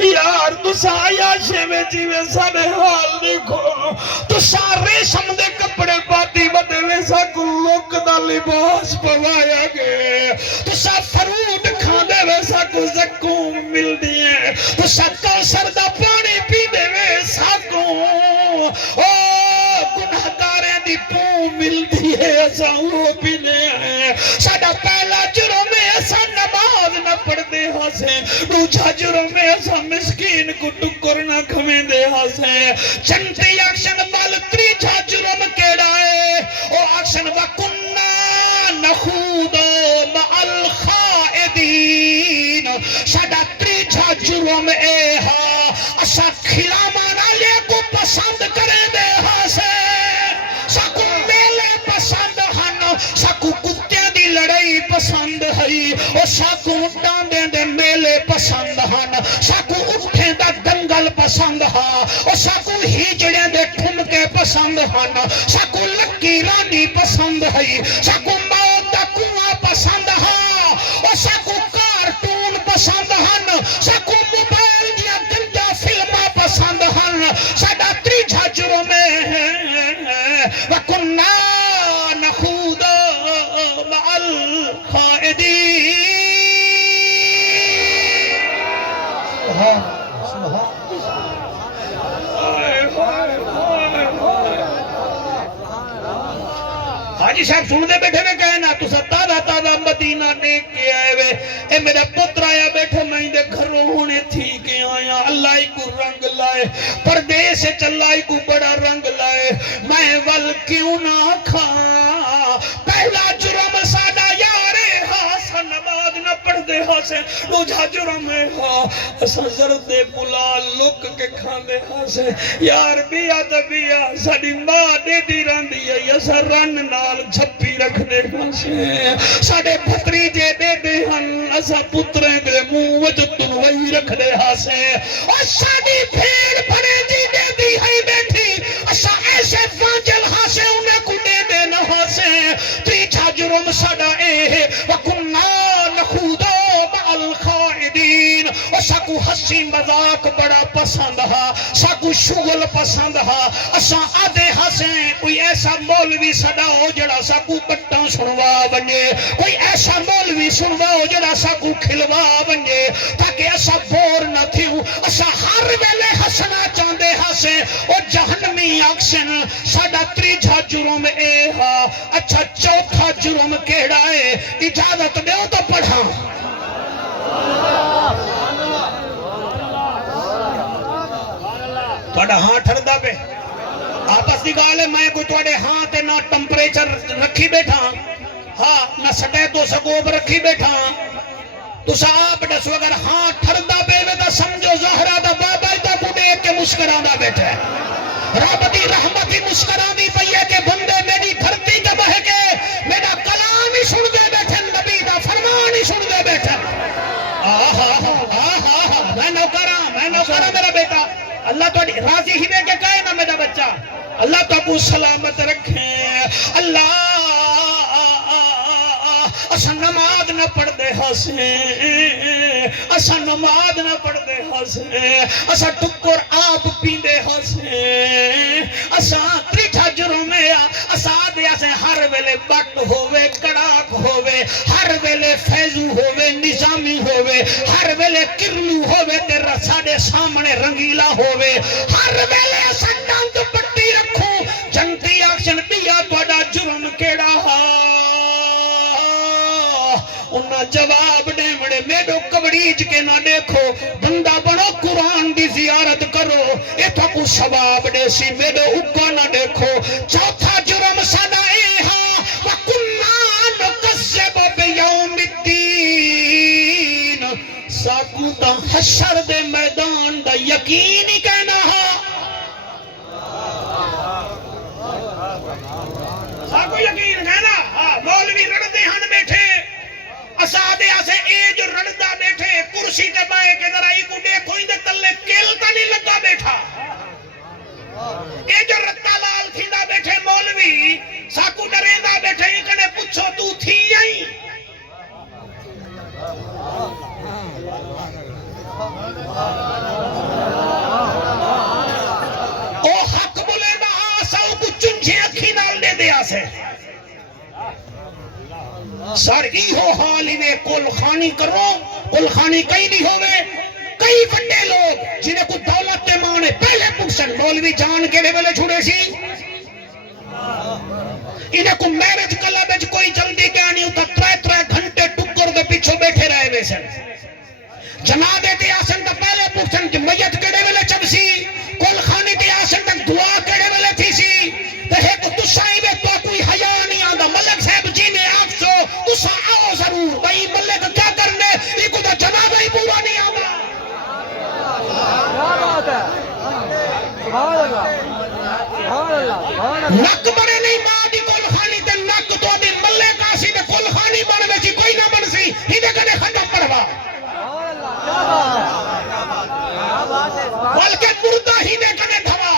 یار تسا عیاشی میں جیویں ساڈے حال دیکھو تسا ریشم دے کپڑے پاتی ودے وے ساکو لوک دا لباس پوایا گے تسا فروٹ کھاندے وے ساکو زکوم مل دیئے تسا کوثر دا پانی پی دے وے ساکو او گناہگاریں دی پوں مل دیئے ایسا وہ پینے ہیں ساڈا پہلا جرم ہے ایسا نماز نہ پڑھ دے ہاسیں دوجا جرم ہے ایسا مسکین کو ٹکر نہ کھویں دے ہاسیں چنٹی اکشن بال تریجا جرم کیڑا ہے او اکشن وَكُنَّا نَخُوضُ مَعَ الْخَائِضِينَ ساڈا تریجا جرم اے ہا اسا کھلامان آلے کو پسند کریں دے ہاسیں ساکو میلے پسند ہن ساکو کتے دی لڑائی پسند ہے او ساکو ڈاندے دے میلے پسند ہن ساکو اٹھیں دا دنگل پسند ہا او ساکو ہیجڑیں دے ٹھمکے پسند ہن ساکو لکی رانی پسند ہے ساکو موت دا کنواں پسند ہا او ساکو کارٹون پسند ہن ساکو موبائل دیا گندا فلمہ پسند ہن ساڈا تریجا جرم ہے وَكُنَّا نَخُوضُ مَعَ الْخَائِضِينَ حاجی صاحب سن دے بیٹھے میں کہنا تو سب تازہ مدینہ نیک کے آئے وے اے میرے پتر آیا بیٹھے میں دے گھروں ہونے تھی کہ آیا اللہ ہی کو رنگ لائے پردے سے چلائی کو بڑا رنگ لائے میں ول کیوں نہ کھا پہلا جرم ساڈا یارے ہاسا نماز نہ پڑھ دے ہاسے دوجا جرم ہے ہا اسا زرد پلا لک کے کھان دے ہاسے یار بیا دبیا ساڈی ماں دے دی راندی ہے اسا رن نال جھپی رکھ دے ہاسے ساڈے پتری جے دے دے ہن اسا پترے دے منہ وچ تنوئی رکھ دے ہاسے اور ساڈی بھیڑ بھڑے جی دے دی ہے بیٹھی اسا ایسے فاجل ہاسے انہیں کو دے دے نہ ہاسے تریجا جرم ساڈا اے وَكُنَّا نَخُوضُ مَعَ الْخَائِضِينَ اور ساکو ہنسی مذاق بڑا پسند ہا ساکو شغل پسند ہا اسا آدھے ہسیں کوئی ایسا مولوی صدا ہو جڑا ساکو بٹاں سنوا بنجے کوئی ایسا مولوی سنوا ہو جڑا ساکو کھلوا بنجے تاکہ اسا بور نہ تھیو اسا ہر ویلے ہسنا چاندے ہسیں اور جہنمی اکشن ساڈا تریجا جرم اے ہا اچھا چوتھا جرم کیڑا ہے اجازت دیو تو پڑھا تھوڑا ہاں ٹھردا پہ آپس دی گال ہے میں کوئی تھوڑے ہاں تے نہ ٹمپریچر رکھی بیٹھا ہاں نہ سٹے تو سکوب رکھی بیٹھا تو آپ دسو اگر ہاں ٹھردا پہ میں تا سمجھو زہرہ دا بابا دا بڑے کے مسکرانا بیٹھا ہے رب دی رحمت ہی مسکرانی پئی ہے کہ بندے میری دھرتی تے بہ کے میرا کلام ہی سن دے بیٹھے نبی دا فرمان ہی سن دے بیٹھے میں نوکرا میرا بیٹا اللہ تو راضی ہی میں کہ کہے نا میرا بچہ اللہ تو ابو سلامت رکھیں اللہ اسا نماز نہ پڑھ دے ہاسیں اسا نماز نہ پڑھ دے ہاسیں اسا ٹکر آپ پیندے ہاسیں اسا تریجا جرم ہے اسا دے اسے ہر ویلے بٹ ہووے کڑاک ہووے ہر ویلے فیضو ہووے نظامی ہووے ہر ویلے کرلو ہووے تیرا ساڑے سامنے رنگیلا ہووے ہر ویلے اسا ڈانت پٹی رکھوں جنتی آکشن دیا توڑا جرم کیڑا ہا انہاں جواب دے مڑے میڈو کبڑیج کے نہ دیکھو بندہ بڑو قرآن دی زیارت کرو ایتھا کو ثواب دے سی میڈو اکا نہ دیکھو چوتھا جرم ساڈا اے ہاں وَكُنَّا نُكَذِّبُ بِيَوْمِ الدِّينِ ساکو تا حشر دے میدان دا یقین ہی کہنا ہا ساکو یقین کہنا مولوی رڑتے ہن بیٹھے اسادے آسے اے جو رڑدہ بیٹھے کرسی کے بائے کے ذرا ہی کو دیکھو ہی دے تلے کیلتا نہیں لگا بیٹھا اے جو رتا لال تھی دا بیٹھے مولوی ساکو ڈرے دا بیٹھے ہی کنے پچھو تو تھی آئی او حق بولے دا آسا او کو چنچے اکھی نال دے دے آسے سر ایہو حالی میں کل خانی کرو کل خانی کئی نہیں ہوئے کئی بڑے لوگ جنہیں کو دولت دے مانے پہلے پوچھن مولوی جان کے لے بلے چھوڑے سی انہیں کو میرج کلا بیچ کوئی جلدی کیا نہیں ہوتا 3 گھنٹے ٹکر دے پیچھو بیٹھے رہے بے سن جنادے تے آسن تا پہلے پوچھن کہ میت کڑے بلے چب سی کل خانی تے آسن تک دعا کڑے بلے تھی سی تو ایک تسائی میں تو کوئی حیاء نہیں آدھا ملک صاحب جی میں آپ سو تسا آؤ ضرور بھائی ملک کیا کرنے یہ کو تو جنادہ ہی پورا نہیں آدھا نک بڑے نہیں ماں دی کل خانی تے نک تو دی ملے کاسی تے کل خانی بڑھ بیچی کوئی نہ بڑھ سی ہی دے کنے ختم پڑھوا بلکہ مردہ ہی دے کنے دھوا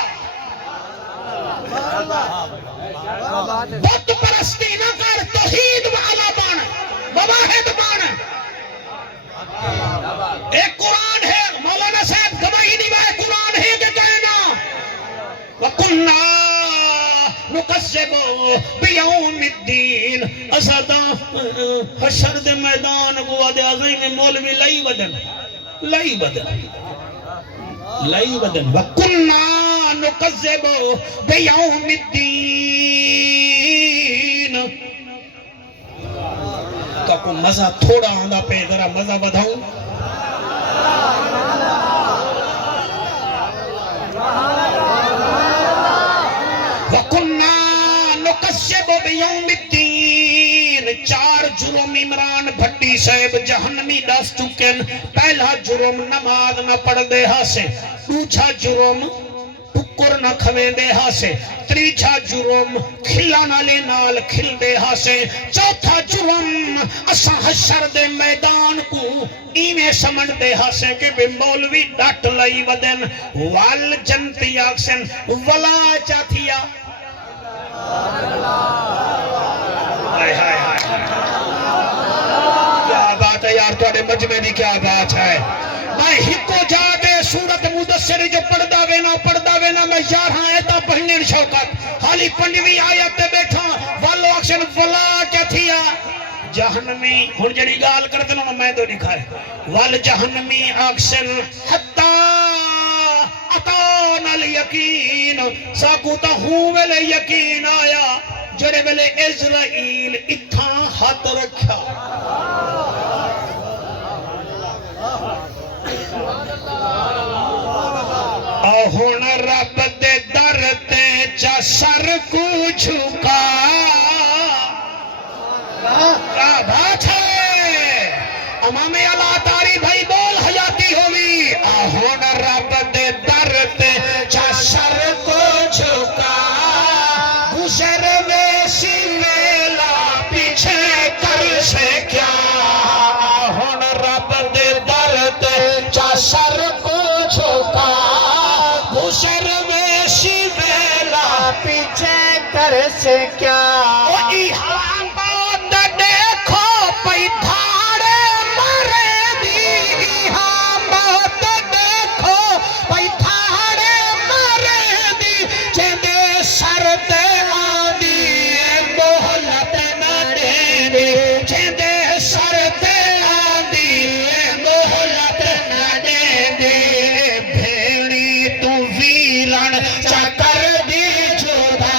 بت پرستی نہ کر توحید والا بان مواحد بان ایک قرآن ہے مولانا صاحب گواہی دیوائے قرآن ہے کہ کہنا وَقُلْنَا نُقَسِّبُ بِيَوْمِ الدِّينِ اسادا حشر دے میدان کو آدھے آزائی میں مولوی لائی بدن وَقُلْنَا نُقَسِّبُ بِيَوْمِ الدِّينِ تو کو مزہ تھوڑا آندہ پہ ذرا مزہ بدھاؤں وَقُلْنَا نُقَسِّبُ بِيَوْمِ الدِّينِ 4 جرم عمران بھٹی صاحب جہنمی دس چکن پہلا جرم نماز نہ پڑھ دے ہاں سے دوسرا جرم ٹکر نہ کھویں دے ہاں سے تیسرا جرم کھلانا لے نال کھل دے ہاں سے چوتھا جرم اسا حشر دے میدان کو ایمیں سمجھ دے ہاں سے کہ بے مولوی ڈٹ لئی ودن وال جنتی آکسن ولا چاہتیا کیا بات ہے یار تو اڑے مجمع دی کیا بات ہے میں ہکو جا دے سورت مدثری جو پڑھدا وینا میں 11 ایتا پڑھنے شوقت حالی 15ویں آیت تے بیٹھا والو اکشن ولا کیا تھیا جہنمی ہن جڑی گال کرتے نا میں تو دکھائے وال جہنمی اکشن حتی اتان الیقین ساکوتا ہوں ویلے یقین آیا جڑے ویلے اسرائیل اتھاں ہاتھ رکھا ہن رب دے در تے چا سر کو جھکا کیا بات ہے امام اللہ تاری بھائی بول حیاتی ہوئی ہن رب دے در تے چا سر کو جھکا گزر ویسی ویلا پیچھے کر سے کیا ہن رب دے در تے چا سر کو جھکا گزر ویسی ویلا پیچھے کر سے کیا دیکھو پئی دھاڑے مرے دی بہت دیکھو پئی دھاڑے مرے دی جیندے سر تے آدھی مہلت نہ دے جیندے سر تے آدھی مہلت نہ دے بھیڑی تو ویرن چکر دی جدا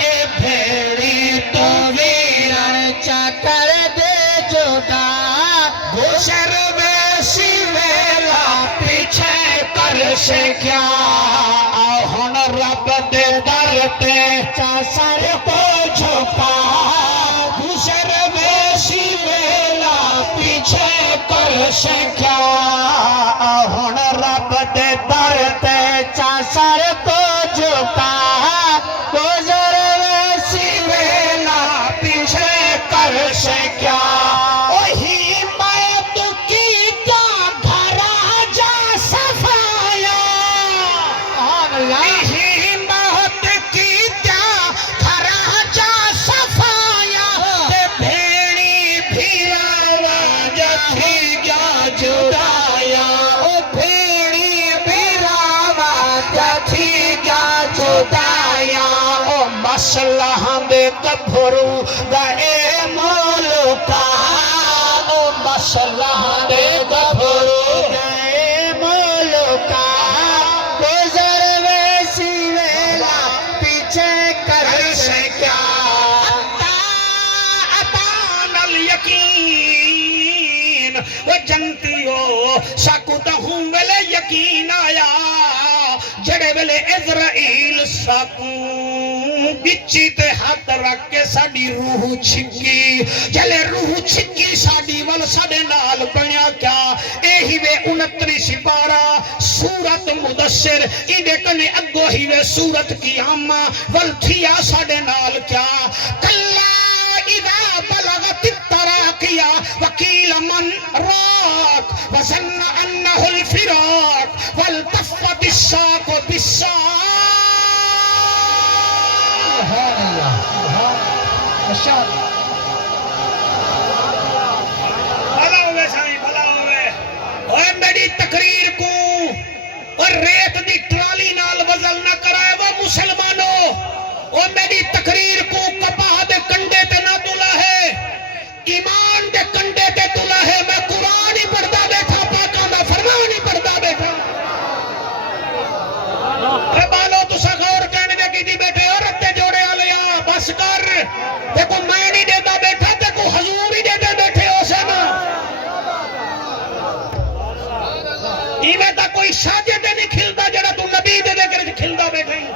اے بھیڑی تو ویرن چکر دے جدا گزر ویسی ویلا پیچھے کر سے کیا ہن رب دے در تے چا سر کو جھکا گزر ویسی ویلا پیچھے کر سے کیا ہن رب دے در تے چا سر کو جھکا گزر ویسی ویلا پیچھے کر سے کیا وہی میں تو کی کیا گھرا جا صفایا وہی بہت کی کیا گھرا جا صفایا تے بھیڑی بھیراوا جتھی گیا مسلح دے گبھرو دا اے مولکا او مسلح دے گبھرو دا اے مولکا گزر ویسی ویلا پیچھے کر سے کیا اتانا الیقین وہ جنتی ہو ساکو تہوں ویلے یقین آیا جڑے ویلے عزرائیل ساکو بچی تے ہاتھ رکھ کے ساڑی روح چھکی جلے روح چھکی ساڑی وال ساڑے نال بنیا کیا ایہی وے 29 سپارہ سورت مدثر ایدے کنے اگو ہی وے سورت قیامہ والتھیا ساڑے نال کیا کلا اذا بلغت التراقیہ وقیل من راق وظن انہ الفراق والتفت الساق بالساق سبحان اللہ ماشاء اللہ بھلا ہوئے سائیں بھلا ہوئے اور میری تقریر کو اور ریت دی ٹرالی نال وزن نہ کرائے وہ مسلمانوں اور میری تقریر کو کپاہ دے کنڈے تے نہ تلا ہے ایمان دے کنڈے تے تلا ہے میں قرآن ہی پڑھتا بیٹھا پاکاں دا فرمان ہی پڑھتا بیٹھا اے بالو تسا غور کہنے دے کی دی بیٹھے اور رتے جوڑے آلیا بس کر دیکھو میں نہیں دیتا بیٹھا دیکھو حضور ہی دیتے بیٹھے ہو سینا ایمیں تا کوئی ساجد نہیں کھلتا جڑا تو نبی دے دے کر کھلتا بیٹھے ہی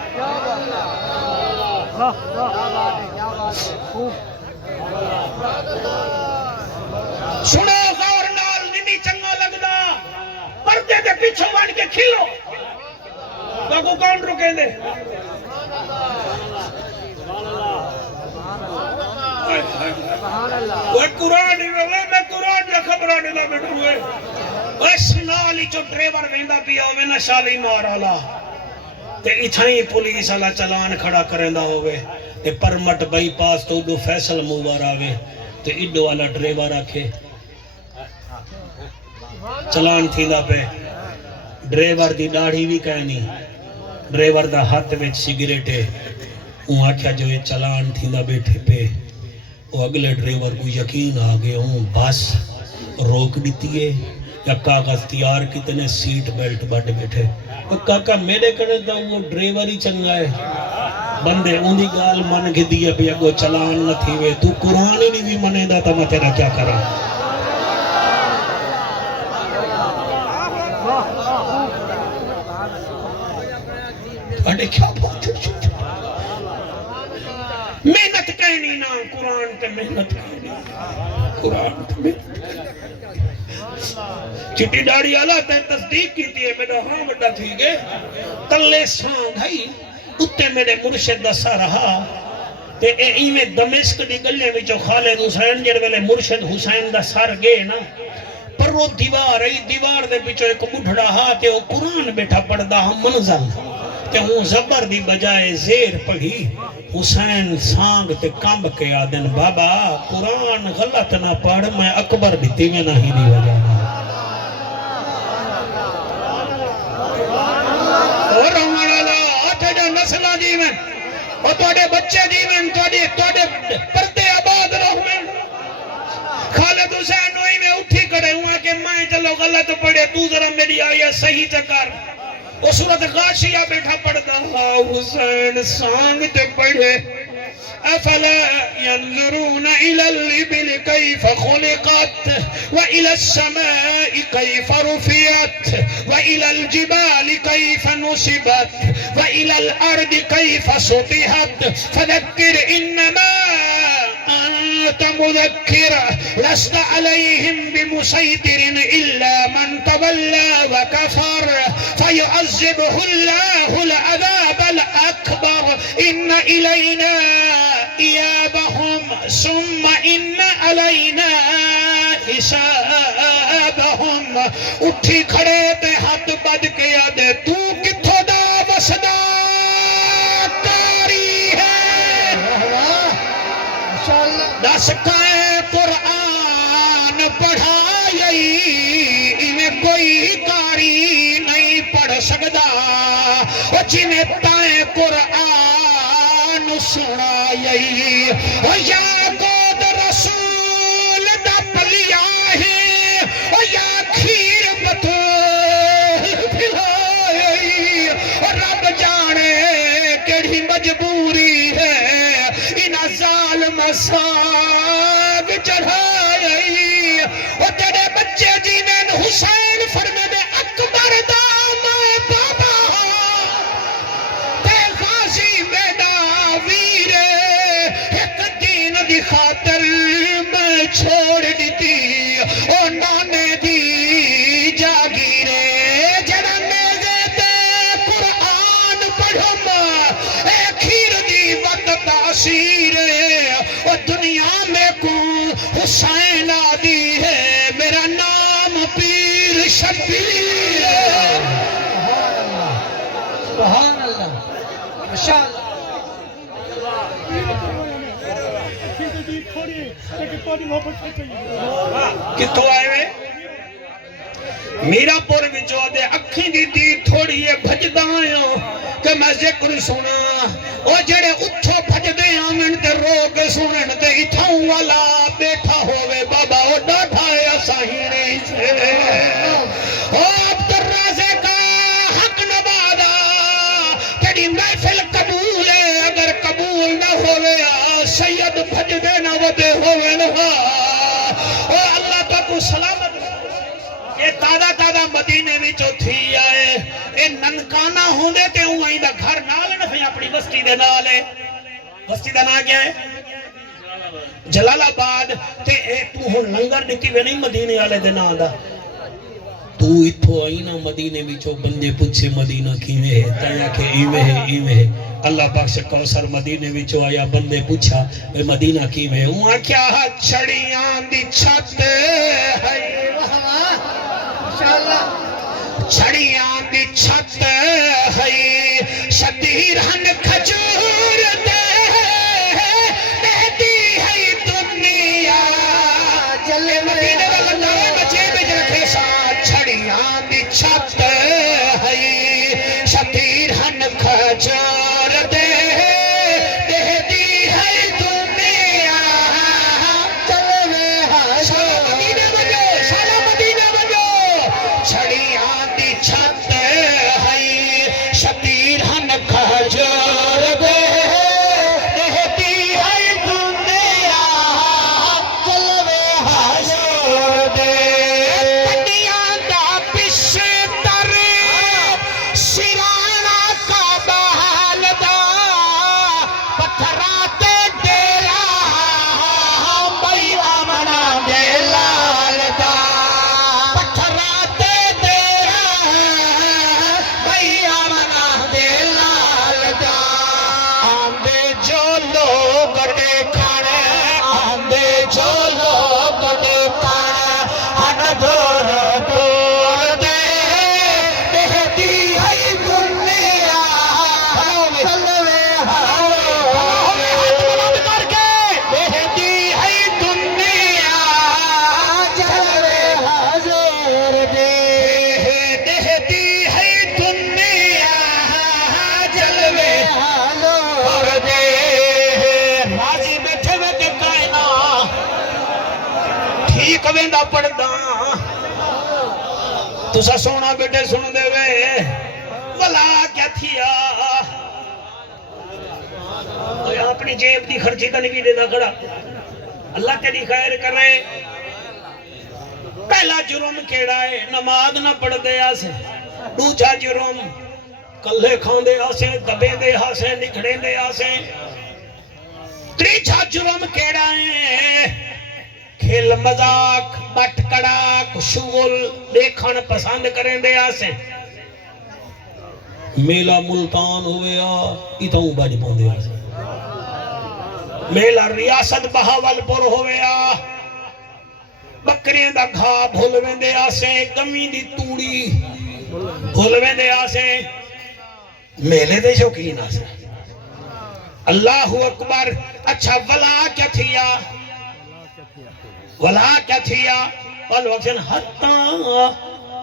سنو غور نال نہیں چنگا لگدا پردے دے پیچھے بن کے کھلو تو کون رکے دے وہ قرآن ہی میں قرآن جا خبرانی دا بیٹھ ہوئے اس نالی چو ڈریور ویندہ پیا ہوئے نا شالی مار آلا تے اتھائی پولیس آلا چلان کھڑا کرندہ ہوئے تے پرمٹ بائی پاس تو دو فیصل موار آوے تے ایڈو والا ڈریور آکھے چلان تھی دا پہ ڈریور دی داڑھی بھی کہنی ڈریور دا ہاتھ وچ سگریٹے اون آکھیا جو یہ چلان تھی دا بیٹھے پہ وہ اگلے ڈریور کو یقین آگے ہوں بس روک دیتی ہے یا کاغذ تیار کتنے سیٹ بیلٹ بڑھ بیٹھے کاکا میرے کڑے دا وہ ڈریور ہی چنگا ہے بندے اندھی گال من کے دیا بھی اگو چلان نہ تھی وے تو قرآن ہی نہیں بھی منے دا تا میں تیرا کیا کرا اڈے کیا بات ہے محنت کہنی نا قرآن تے محنت کہنی قرآن تے محنت چٹی ڈاڑی آلہ تے تصدیق کی تھی میرا ہاں بڑا تھی گئے تلے سان بھائی اتے میرے مرشد دسا رہا تے ای میں دمشق دی گلے میں جو خالد حسین جڑ ویلے مرشد حسین دا سر گئے نا پر وہ دیوار دے پیچھو ایک بڑھڑا ہاں تے وہ قرآن بیٹھا پڑھدا ہم منزل تے ہوں زبر دی بجائے زیر پڑھی حسین سانگ تے کامب کے آدن بابا قرآن غلط نہ پڑھ میں اکبر دیتی میں نہیں دی وجہ اور رہنے والا آٹھے جو نسلہ جیون اور توڑے بچے جیون توڑے پردے آباد رہنے خالد حسین نوئی میں اٹھی کڑے ہوا کہ میں چلو غلط پڑھے تو ذرا میری آیا صحیح چکر وہ صورت غاشیہ بیٹھا پڑھتا حسین سانگ تے پڑھے افلا ينظرون الى الابل كيف خلقت والى السماء كيف رفعت والى الجبال كيف نصبت والى الارض كيف سطحت فذكر انما أنت مذكر لست عليهم بمسيطر إلا من تولى وكفر فيعذبه الله العذاب الأكبر إن إلينا إيابهم ثم إن علينا حسابهم اٹھی کھڑے تے ہاتھ بد کے آدھے تو کتھو دا وسدا کاری ہے دس کائے قرآن پڑھائی انہیں کوئی کاری نہیں پڑھ سکدا جنہیں تائیں قرآن سنا آئی او یا گود رسول دا پلیا ہی او یا کھیر بطول پھلائی او رب جانے کیڑی مجبوری ہے انہا ظالم ساگ چڑھائی او تیرے بچے جینین حسین فرمے میں اکبر دام بابا تے غازی میڈا ویرے ایک دین دی خاطر میں چھوڑ دیتی او نانے دی جاگیرے جڑا میزے تے قرآن پڑھم اے کھیر دی وقت تاثیرے او دنیا میں کو حسین آدی ہے میرا نام پیر شبیر ہے سبحان اللہ ماشاءاللہ کتوں آئے ہوئے میرا پور وچوں دے اکھیں دی دی تھوڑی یہ بھجدا آیا کہ میں ذکر سنا او جڑے اتھو بھجدے آمن تے روگ سنن تے اتھاؤں والا بیٹھا ہوئے بابا او ڈاٹھا ہے ساہیرے سے او عبد الرازق حق نبادا تیری محفل قبول ہے اگر قبول نہ ہوئے سید بھجدے نہ ودے ہوئے نہ او اللہ پاک سلامت اے تازہ مدینے وچوں تھی آئے اے ننکانا ہوندے تے اوہیں دا گھر نال نہ پھر اپنی بستی دے نال ہے بستی دا نا کیا ہے جلال آباد تے اے تو ہن لنگر نکی وے نہیں مدینے والے دے نا دا تو اتھو آئی نا مدینے وچوں بندے پوچھے مدینہ کیویں ہے تایا کہ ایویں ہے اللہ پاک سے کوثر مدینے وچوں آیا بندے پوچھا اے مدینہ کیویں ہے اوہاں کیا چھڑیاں دی چھت ہے چھڑیاں دی چھت ہے شدیر ہن کھجور دے مہدی ہے دنیا جلے مدینے والا نوے بچے میں رکھے ساتھ چھڑیاں دی چھت ہے شدیر ہن کھجور دے مہدی ہے دنیا چلے میں سارا مدینہ بجو چھڑیاں دی چھت ہے شبیر ہن کھجور دے رہتی ہے دنیا چلوے حضور دے پنیاں دا پشتر سرانا کا بحال دا پتھراتے ڈیرا بھائی آمنا دے لال دا پتھراتے ویندا پڑھدا تسا سونا بیٹے سن دے وے ولا کیا تھیا اپنی جیب دی خرچی تے نہیں دیندا کھڑا اللہ تیری خیر کرے پہلا جرم کیڑا ہے نماز نہ پڑھ دے آسے دوجا جرم کلے کھاندے آسے دبے دے آسے نکھڑے دے آسے تیجا جرم کیڑا ہے کھیل مزاق بٹ کڑاک شغل دیکھن پسند کریں دے آسے میلہ ملتان ہوئے اتاؤں باج پاندے آسے میلہ ریاست بہاول پور ہوئے بکریاں دا گھا بھولویں دے آسے کمی دی توڑی بھولویں دے آسے میلے دے شوقین آسے اللہ اکبر اچھا ولا کیا تھیا ولا کیا تھیا والوقتن حتی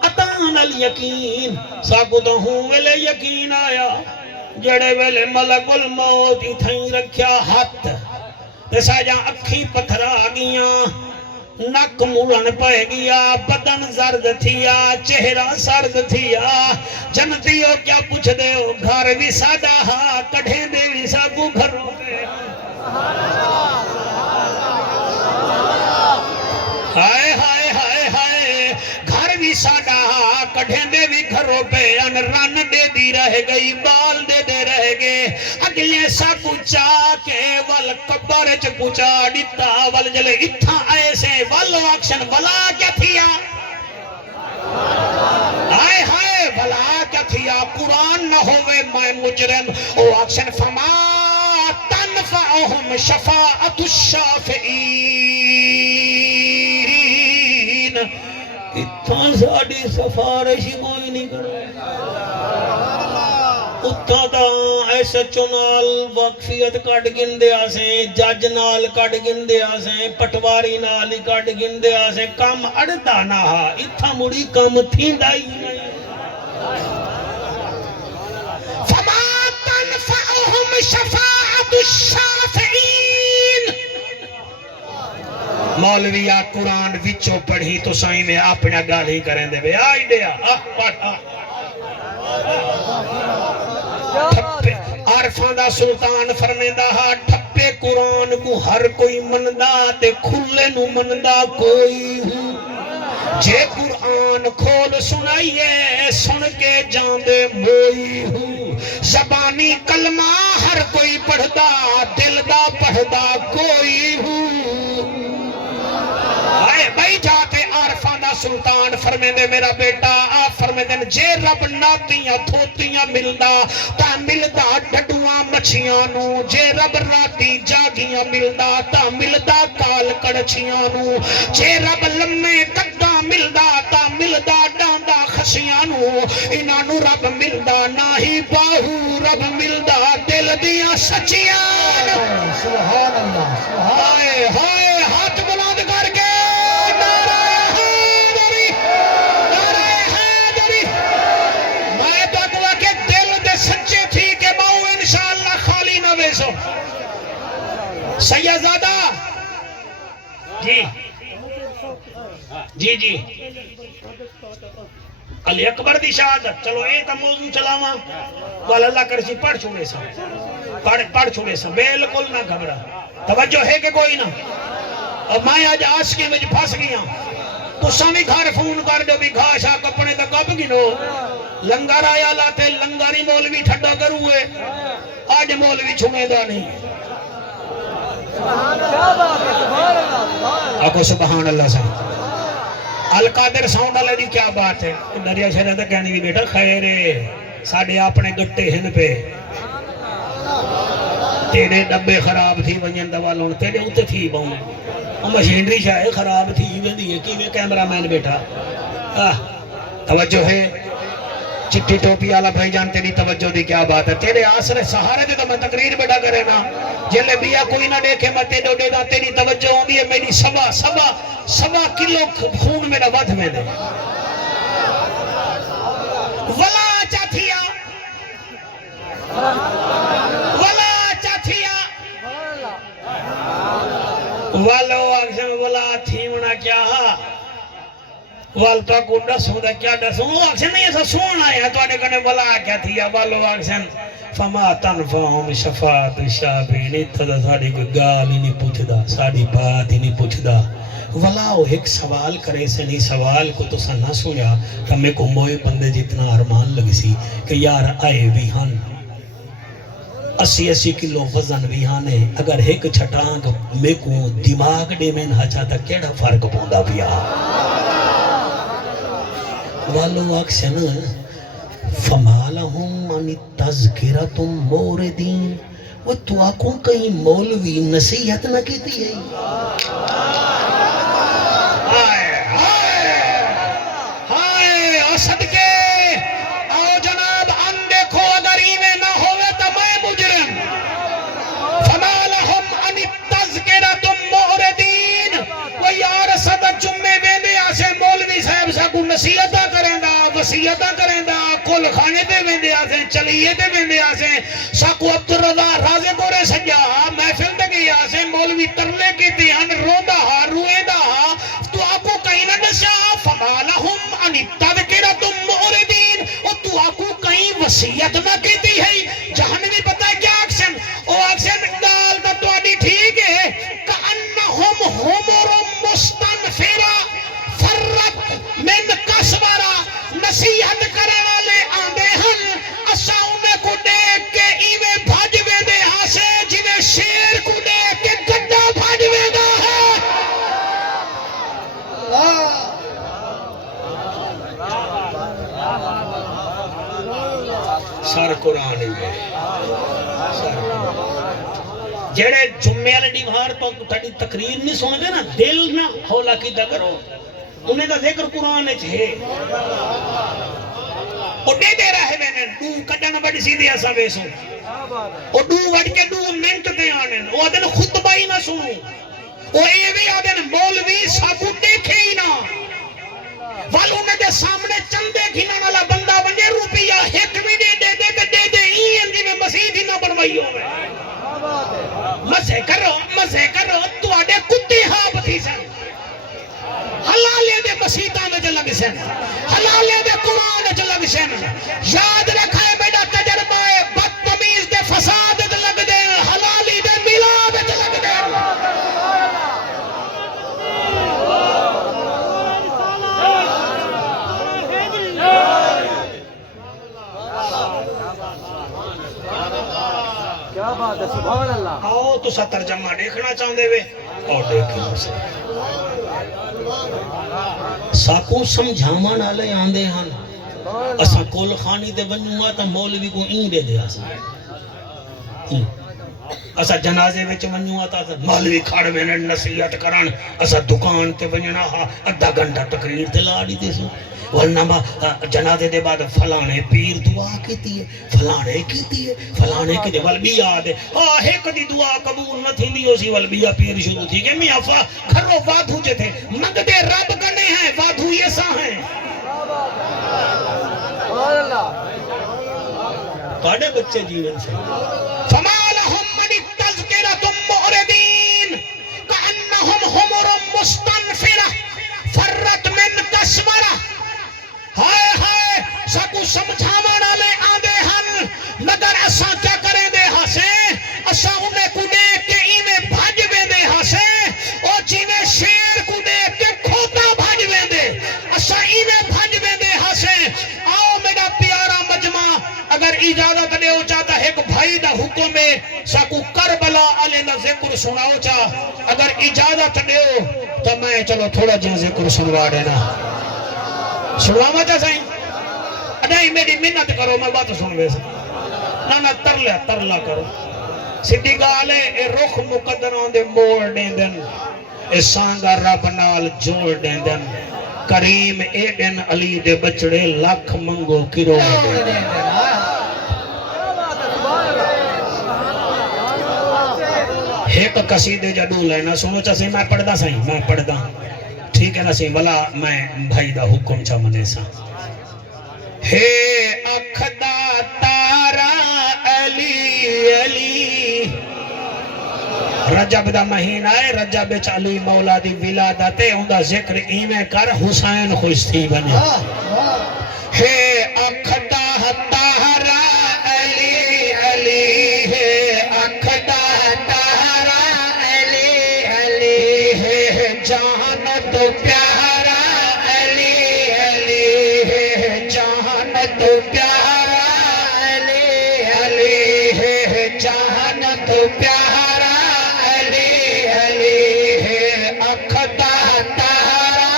اتان الیقین ساکو تو ہوں ویلے یقین آیا جڑے ویلے ملک الموت اتھائیں رکھیا ہاتھ تے ساجاں اکھی پتھرا گیاں نک مولن پہ گیا بدن زرد تھیا چہرہ سرد تھیا جنتیوں کیا پوچھ دے ہو گھر بھی ساڈا ہا کڑھیں دے بھی ساگو گھروں دے ہائے ہائے ہائے ہائے گھر بھی ساڈا ہا کڑھیں دے بھی گھروں پہ ان رن دے دی رہ گئی بال دے دے رہ گئے اگلے سا کچا کے وال قبر چ کچا ڈتا وال جلے اتھا آئے سے والو آکشن بلا کیا تھیا آئے ہائے بلا کیا تھیا قرآن نہ ہوئے میں مجرم او آکشن فما تنفعهم شفاعت الشافعین اتھا ساڑی سفارشی کوئی نہیں کرے اتھا دا ایسے چنال وقفیت کٹ گن دے آسیں جج نال کٹ گن دے آسیں پٹواری نال کٹ گن دے آسیں کام اڑتا نہ ہا اتھا مڑی کام تھیندا ہی نہیں فما تنفعهم شفاعت الشافعین مولویہ قرآن وچو پڑھی تو سائیں میں اپنا گال ہی کریں دے بے آئی دیا عارفان دا سلطان فرمیندہ ہا ٹھپے قرآن کو ہر کوئی مندہ تے کھلے نو مندہ کوئی ہوں جے قرآن کھول سنائیے سن کے جاندے موئی ہوں زبانی کلمہ ہر کوئی پڑھدا دل دا پڑھدا کوئی ہوں آئے بھائی جاتے عارفان دا سلطان فرمیندے میرا بیٹا آپ فرمیندے جے رب ناتیاں تھوتیاں ملدا تا ملدا ڈڈواں مچھیاں نو جے رب راتی جاگیاں ملدا تا ملدا کال کڑچیاں نو جے رب لمے کدا ملدا تا ملدا ڈاندا خشیاں نو انہاں نو رب ملدا ناہی باہو رب ملدا دل دیاں سچیاں سبحان اللہ ہائے ہائے ہاتھ بلند کر کے سیدزادہ جی جی جی علی اکبر دی شہادت چلو ایک موضوع چلاواں وال اللہ کرسی پڑھ چھوڑے سا پڑھ چھوڑے سا بالکل نہ گھبرا توجہ ہے کہ کوئی نہ اور میں آج آسکے میں پھنس گیا تو سامی گھر فون کر دو بھی گھاشا کپڑے دا کب گنو لنگر آیا لاتے لنگاری مولوی ٹھڈا کروئے آج مولوی چھوڑے دا نہیں آکو سبحان اللہ صاحب القادر ساؤنڈ اللہ دی کیا بات ہے دریا شہرہ تک کہنی بھی بیٹا خیرے ساڑھے اپنے گٹے ہن پہ تیرے ڈبے خراب تھی ونین دوالوں تیرے ہوتے تھی باؤں مشینری شاہ خراب تھی ویندی ہے کیویں کیمرہ مین بیٹا توجہ ہے چٹی ٹوپی آلہ بھائی جان تیری توجہ دی کیا بات ہے تیرے آسرے سہارے دے تو میں تقریر بیٹا کرے نا جلے بیا کوئی نہ دیکھے میں تیرے دے دا تیری توجہ ہوں بھی ہے میری سبا کلو خون میرا ودھ میں دے ولا چاہتیا والو آکسن ولا تھیمنا کیا ہا والتا کو ڈسوں دا کیا ڈسوں آکسن نہیں ایسا سونا ہے تو آنے کنے ولا کیا تھیا والو آکسن فما تنفعهم شفاعت الشافعین اتھا ساڑی کوئی گال ہی نہیں پوچھ دا ساڑی بات ہی نہیں پوچھ دا ولاؤ ایک سوال کرے سے نہیں سوال کو تو سا نہ سویا تو میں کو موئے بندے جتنا ارمان لگ سی کہ یار آئے بھی ہن 80 کلو وزن بھی ہانے اگر ایک چھٹانگ میں کو دماغ دے میں نہ چاہتا کیڑا فرق پوندا پیا والو اکشن فمالہم ان تذکرت موردین وہ تو آکوں کہیں مولوی نصیحت نہ کیتی ہے ہائے اور صدقے آؤ جناب ان دیکھو اگر ایویں نہ ہوئے تو میں مجرم فمالہم ان تذکرت موردین وہ یار صدق جمعے بیندے آسے مولوی صاحب سا کو نصیحتہ کریں دا وسیعتہ کریں دا کل خانے دے بیندے آسے چلیے تے ویندے آسے ساکو عبدالرضا رازق اور سجا محفل تے گئی آسے مولوی ترلے کیتے ہن روندا ہا روئے دا تو آکو کہیں نہ دسیا فمالہم ان تذکرتم موردین اور تو آکو کہیں وصیت نہ کیتی ہے جہنمی پتہ ہے کیا اکشن او اکشن دال دا تو آڈی ٹھیک ہے کأنہم حمر مستنفرہ فرت من کسورہ نصیحت کرے والے آندے ہن اسا انہیں کو دیکھ کے ایوے بھاج ویندے ہاسے جنہیں شیر کو دیکھ کے گڈا بھاج ویندا ہے سر قرآن ہے جڑے جمعے والے دیوار تو تھوڑی تقریر نہیں سن دے نا دل نہ ہولا کیتا کرو انہیں کا ذکر قرآن ہے او دے دے رہے میں دو کٹنا بڑی سیدھی ایسا ویسو او دو وڑ کے 2 منٹ تے آنے او آدھن خطبہ ہی نہ سنو او اے بھی آدھن مولوی ساکو دیکھے ہی نہ والو نے دے سامنے چندے گھنا والا بندہ بنجے روپیہ ایک بھی دے دے این جی میں مسیح ہی نہ بنوائی ہوئے مزے کرو تو آڈے کتے ہاں بتھی سن حلالے دے مسیحتاں میں لگ سن حلالے دے قرآن میں لگ سن یاد رکھائے بیٹا تجربہ بدتمیز دے فساد دے لگ دے حلالی دے میلاد دے لگ دے کیا بات ہے سبحان اللہ آؤ تو سا ترجمہ دیکھنا چاہتے ہوئے اور دیکھنا سے ساکوں سمجھاما نالے آندے ہن اسا کول خانی دے ونجوا تا مولوی کو این دے دے اسا جنازے وچ ونجوا تا مولوی کھڑ وین نصیحت کرن اسا دکان تے ونجنا ہا ادھا گھنٹہ تقریر تے لا دی تے سو ورنہ جنازے دے بعد فلانے پیر دعا کیتی ہے فلانے کیتی ہے فلانے کے دے ولبیا دے ایک دی دعا قبول نہ تھی دی اسی ولبیا پیر شروع تھی کہ میاں کھرو وادھو جے تھے مگ دے رب گنے ہیں وادھو یہ سا ہیں کاڑے بچے جیون سے فمالہم من تذکرتم موردین کانہم حمر مستنفرہ فرت من کسورہ ہائے ہائے ساکو سمجھاوانا لے آدھے ہن مگر اسا کیا کریں دے ہاسے اسا انہیں کو دیکھ کے ایویں بھاج بے دے ہاسے اور جنہیں شیر کو دیکھ کے کھوتا بھاج بے دے اسا ایویں بھاج بے دے ہاسے آؤ میرا پیارا مجمع اگر اجازت دے ہو چاہتا ہے ایک بھائی دا حکم ہے ساکو کربلا علی نہ ذکر سناؤ چاہ اگر اجازت دے ہو تو میں چلو تھوڑا جہاں ذکر سنوا دینا سنواما چاہ سائیں نہیں میری منت کرو میں بات سن ویسے نہ ترلا کرو سیدھی گالے اے رخ مقدران دے موڑ دین دن اے سانگا رب نال جوڑ دین دن کریم اے دن علی دے بچڑے لاکھ منگو کرو دین ایک قصیدے جدو لینا سنو چاہ سی میں پڑھ دا سائیں میں پڑھ دا ٹھیک ہے نا سی بلا میں بھائی دا حکم چا منے سا ہے اکھدا تارا علی علی رجب دا مہینہ ہے رجب بچ علی مولا دی ولادت ہے ان دا ذکر ایمیں کر حسین خوش تھی بنے ہے اکھدا تارا علی علی ہے اکھدا تارا علی علی ہے جان تو پیارا علی علی ہے جان تو پیارا علی علی ہے جان تو پیارا علی علی ہے اکھدا تارا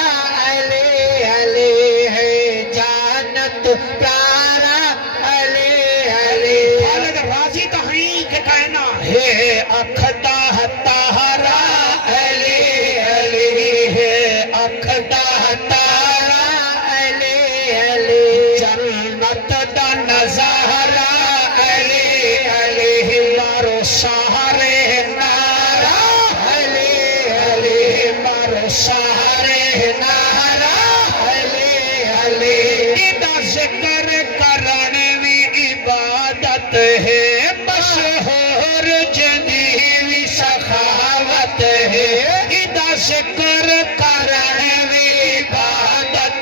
علی علی ہے جان تو پیارا علی علی خالد راضی تحرین کے کہنا ہے اکھدا تارا علی علی ہے اکھدا تارا علی علی جنت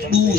2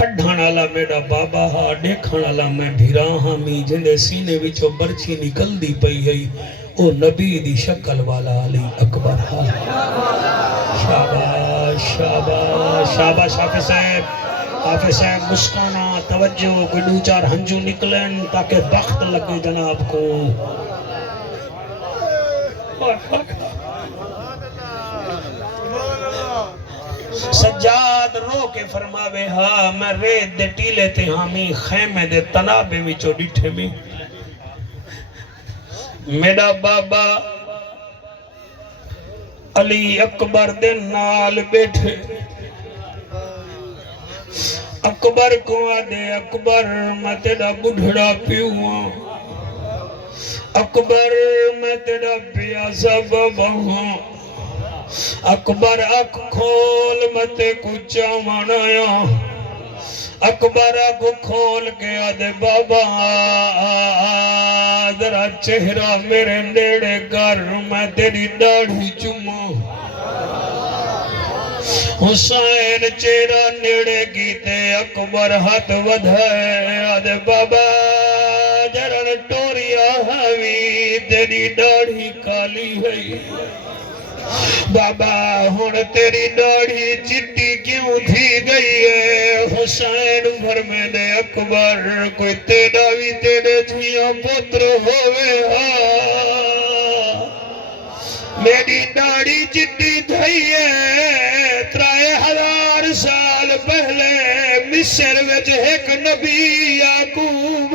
کڈھن والا میرا بابا ہا دیکھن والا میں بھیرا ہاں می جندے سینے وچوں برچی نکلدی پئی ہے او نبی دی شکل والا علی اکبر ہا شاباش شاباش شاباش حافظ صاحب مسکانا توجہ کوئی دو چار ہنجو نکلیں تاکہ بخت لگے جناب کو سجاد رو کے فرماوے ہاں میں ریت دے ٹیلے تے ہامی خیمے دے تنابے وچوں ڈٹھے میں میرا بابا علی اکبر دے نال بیٹھے اکبر کو آدھے اکبر میں تیرا بڑھڑا پیوں اکبر میں تیرا پیاسا بابا ہوں اکبر اک کھول متے کچا منایا اکبر اک کھول کے آدھے بابا ذرا چہرہ میرے نیڑے کر میں تیری داڑھی چوموں حسین چہرہ نیڑے کیتے اکبر ہاتھ ودھائے آدھے بابا ذرا ٹوریا ہوئی تیری داڑھی کالی ہے بابا ہن تیری داڑھی چٹی کیوں تھی گئی ہے حسین فرمے دے اکبر کوئی تیرا بھی تیرے جھیاں پتر ہوئے ہاں میری داڑھی چٹی تھی ہے 3000 سال پہلے مصر وچ ایک نبی یعقوب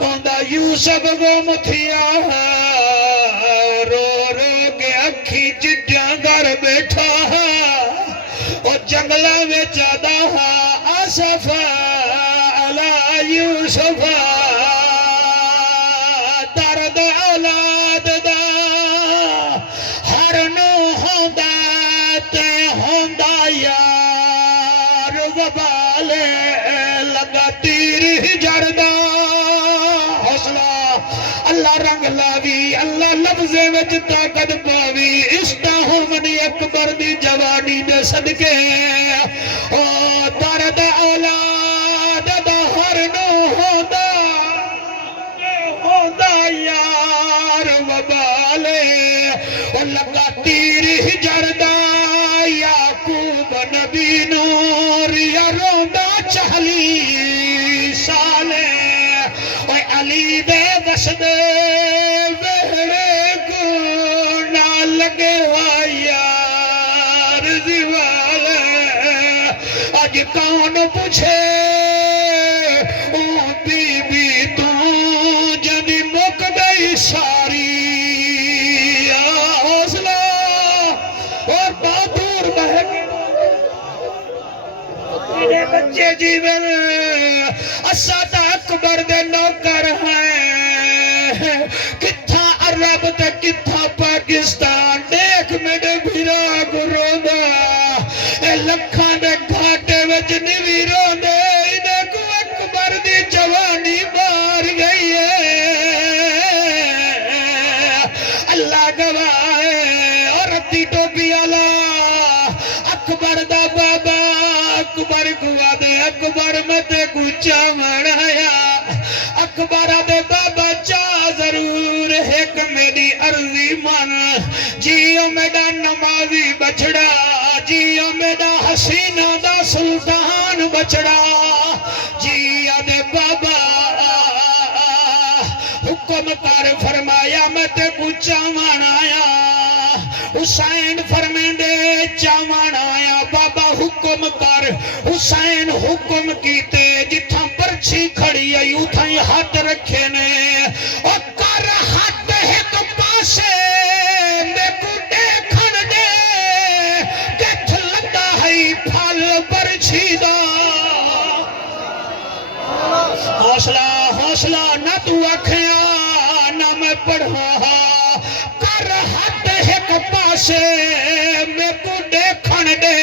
اوندا یوسف گم تھیا رو رو کے اکھی چٹیاں گھر بیٹھا اور جنگلہ میں جادا آصف علی یوسف درد اولاد دا ہر نو ہوندا تے ہوندا یار وبالے لگا تیر جڑدا حوصلہ اللہ رنگ لاوی اللہ لفظے وچ طاقت پاوی استہمنی اکبر دی جوانی دے صدقے او درد اولاد دا ہر نو ہوندا یار وبالے او لگا تیر جڑدا یعقوب نبی نور یا روندا 40 سالے اوے علی دے وسدے وہڑے کو نہ لگے ہوا یار دیوالے آج کون پوچھے او بی بی تو جنی مک گئی ساری حوصلہ اور بہادر بہن میرے بچے جیون اسد اکبر دے نوکر ہیں کتھا عرب تے کتھا پاکستان دیکھ میرے بھیرا گرو دا اے لکھاں دے گھاٹے وچ نیوی رو دے دیکھو اکبر دی جوانی مار گئی ہے اللہ گواہ ہے اور رتی ٹوپی والا اکبر دا بابا اکبر گوا دے اکبر میں تے کچا منایا اکبر دے بابا چاہ ضرور ایک میری عرضی مان جیو میرا نمازی بچڑا جیو میرا حسینہ دا سلطان بچڑا جیو دے بابا حکم کر فرمایا میں تے کچا منایا حسین فرمیندے چاوان آیا بابا حکم کر حسین حکم کیتے جتھاں پرچھی کھڑی آئی اتھاں ہاتھ رکھے نے اور کر ہاتھ ایک پاسے میں کو دیکھن دے کتھ لگا ہے پھل پرچھی دا حوصلہ حوصلہ نہ تو آکھیا نہ میں پڑھا کر ہاتھ ایک پاسے میں کو دیکھن دے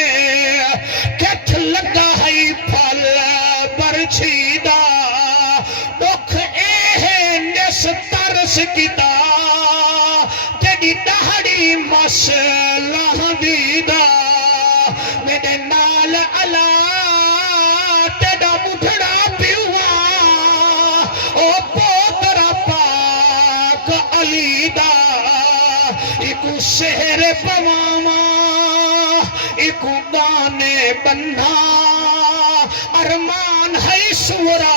کتھ لگا ہے پھل پرچھی دا دکھ اے نس ترس کیتا تیری دہڑی مسلح دیدا میرے نال اللہ بننا ارمان ہے سورا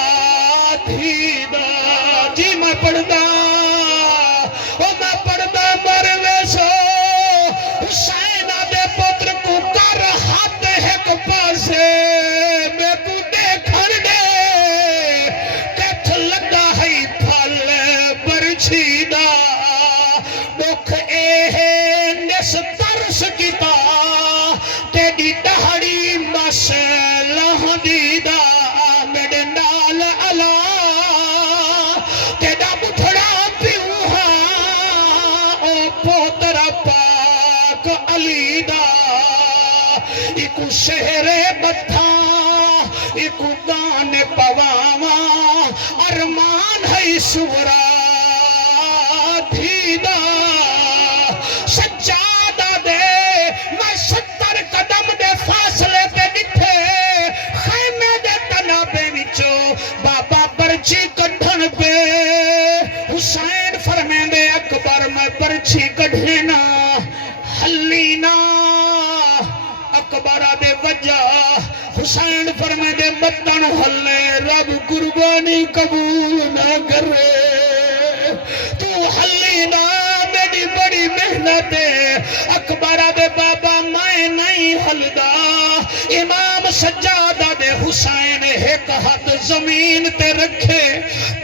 دھیدا جی میں پڑھدا مر ویسو حسین دے پتر کو کر ہاتھ ایک پاسے میں کو دیکھن دے کتھ لگا ہے پھل برچھی دا دکھ اے نس ترس کیتا تیری دہڑی مس لہندی دا میرے نال علا تیرا بٹھڑا پیو ہاں او پوتر پاک علی دا ایکو شہر بتھا ایکو گان پواما ارمان ہے سورا دھیدا سجادہ دے میں 70 قدم دے فاصلے پہ ڈٹھے خیمے دے تنابے وچوں بابا پرچی کڈھن پہ حسین فرمے دے اکبر میں پرچی کڈھینا حلینا اکبر دے وجہ حسین فرمے دے متن حلے رب قربانی قبول نہ کرے تو حلینا میری بڑی محنت ہے اکبر دے بابا میں نہیں حلدا امام سجادہ دے حسین ایک ہاتھ زمین تے رکھے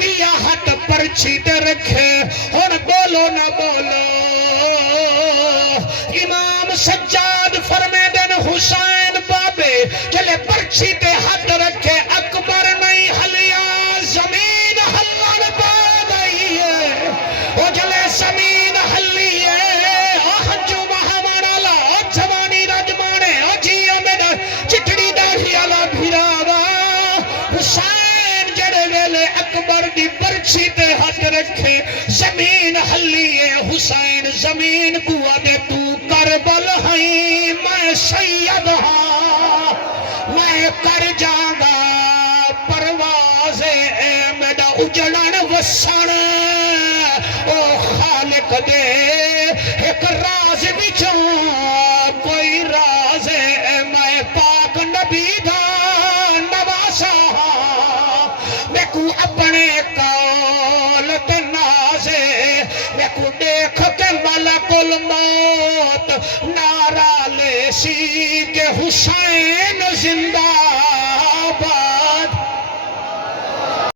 دیا ہاتھ پرچی تے رکھے اور بولو نہ بولو امام سجاد فرمے دن حسین بابے چلے پرچی تے ہاتھ رکھے اکبر نہیں ہلیا زمین ہلن پا گئی ہے وہ جلے زمین ہلی ہے ہنجو مہاوانا لا جوانی رجمانے جی امید چٹڑی داڑھی والا بھیراوا حسین جڑے ویلے اکبر دی پرچی تے ہاتھ رکھے زمین ہلی ہے حسین زمین کو دے تو کربل ہیں میں سید ہاں میں کر جاگا پرواز میرا اجڑن وسن او خالق دے ایک راز بچوں کوئی راز میں پاک نبی دا نواسا میں کو اپنے کول تے نازے میں کو دیکھ کے ملک الموت نعرہ لے سی کہ حسین زندہ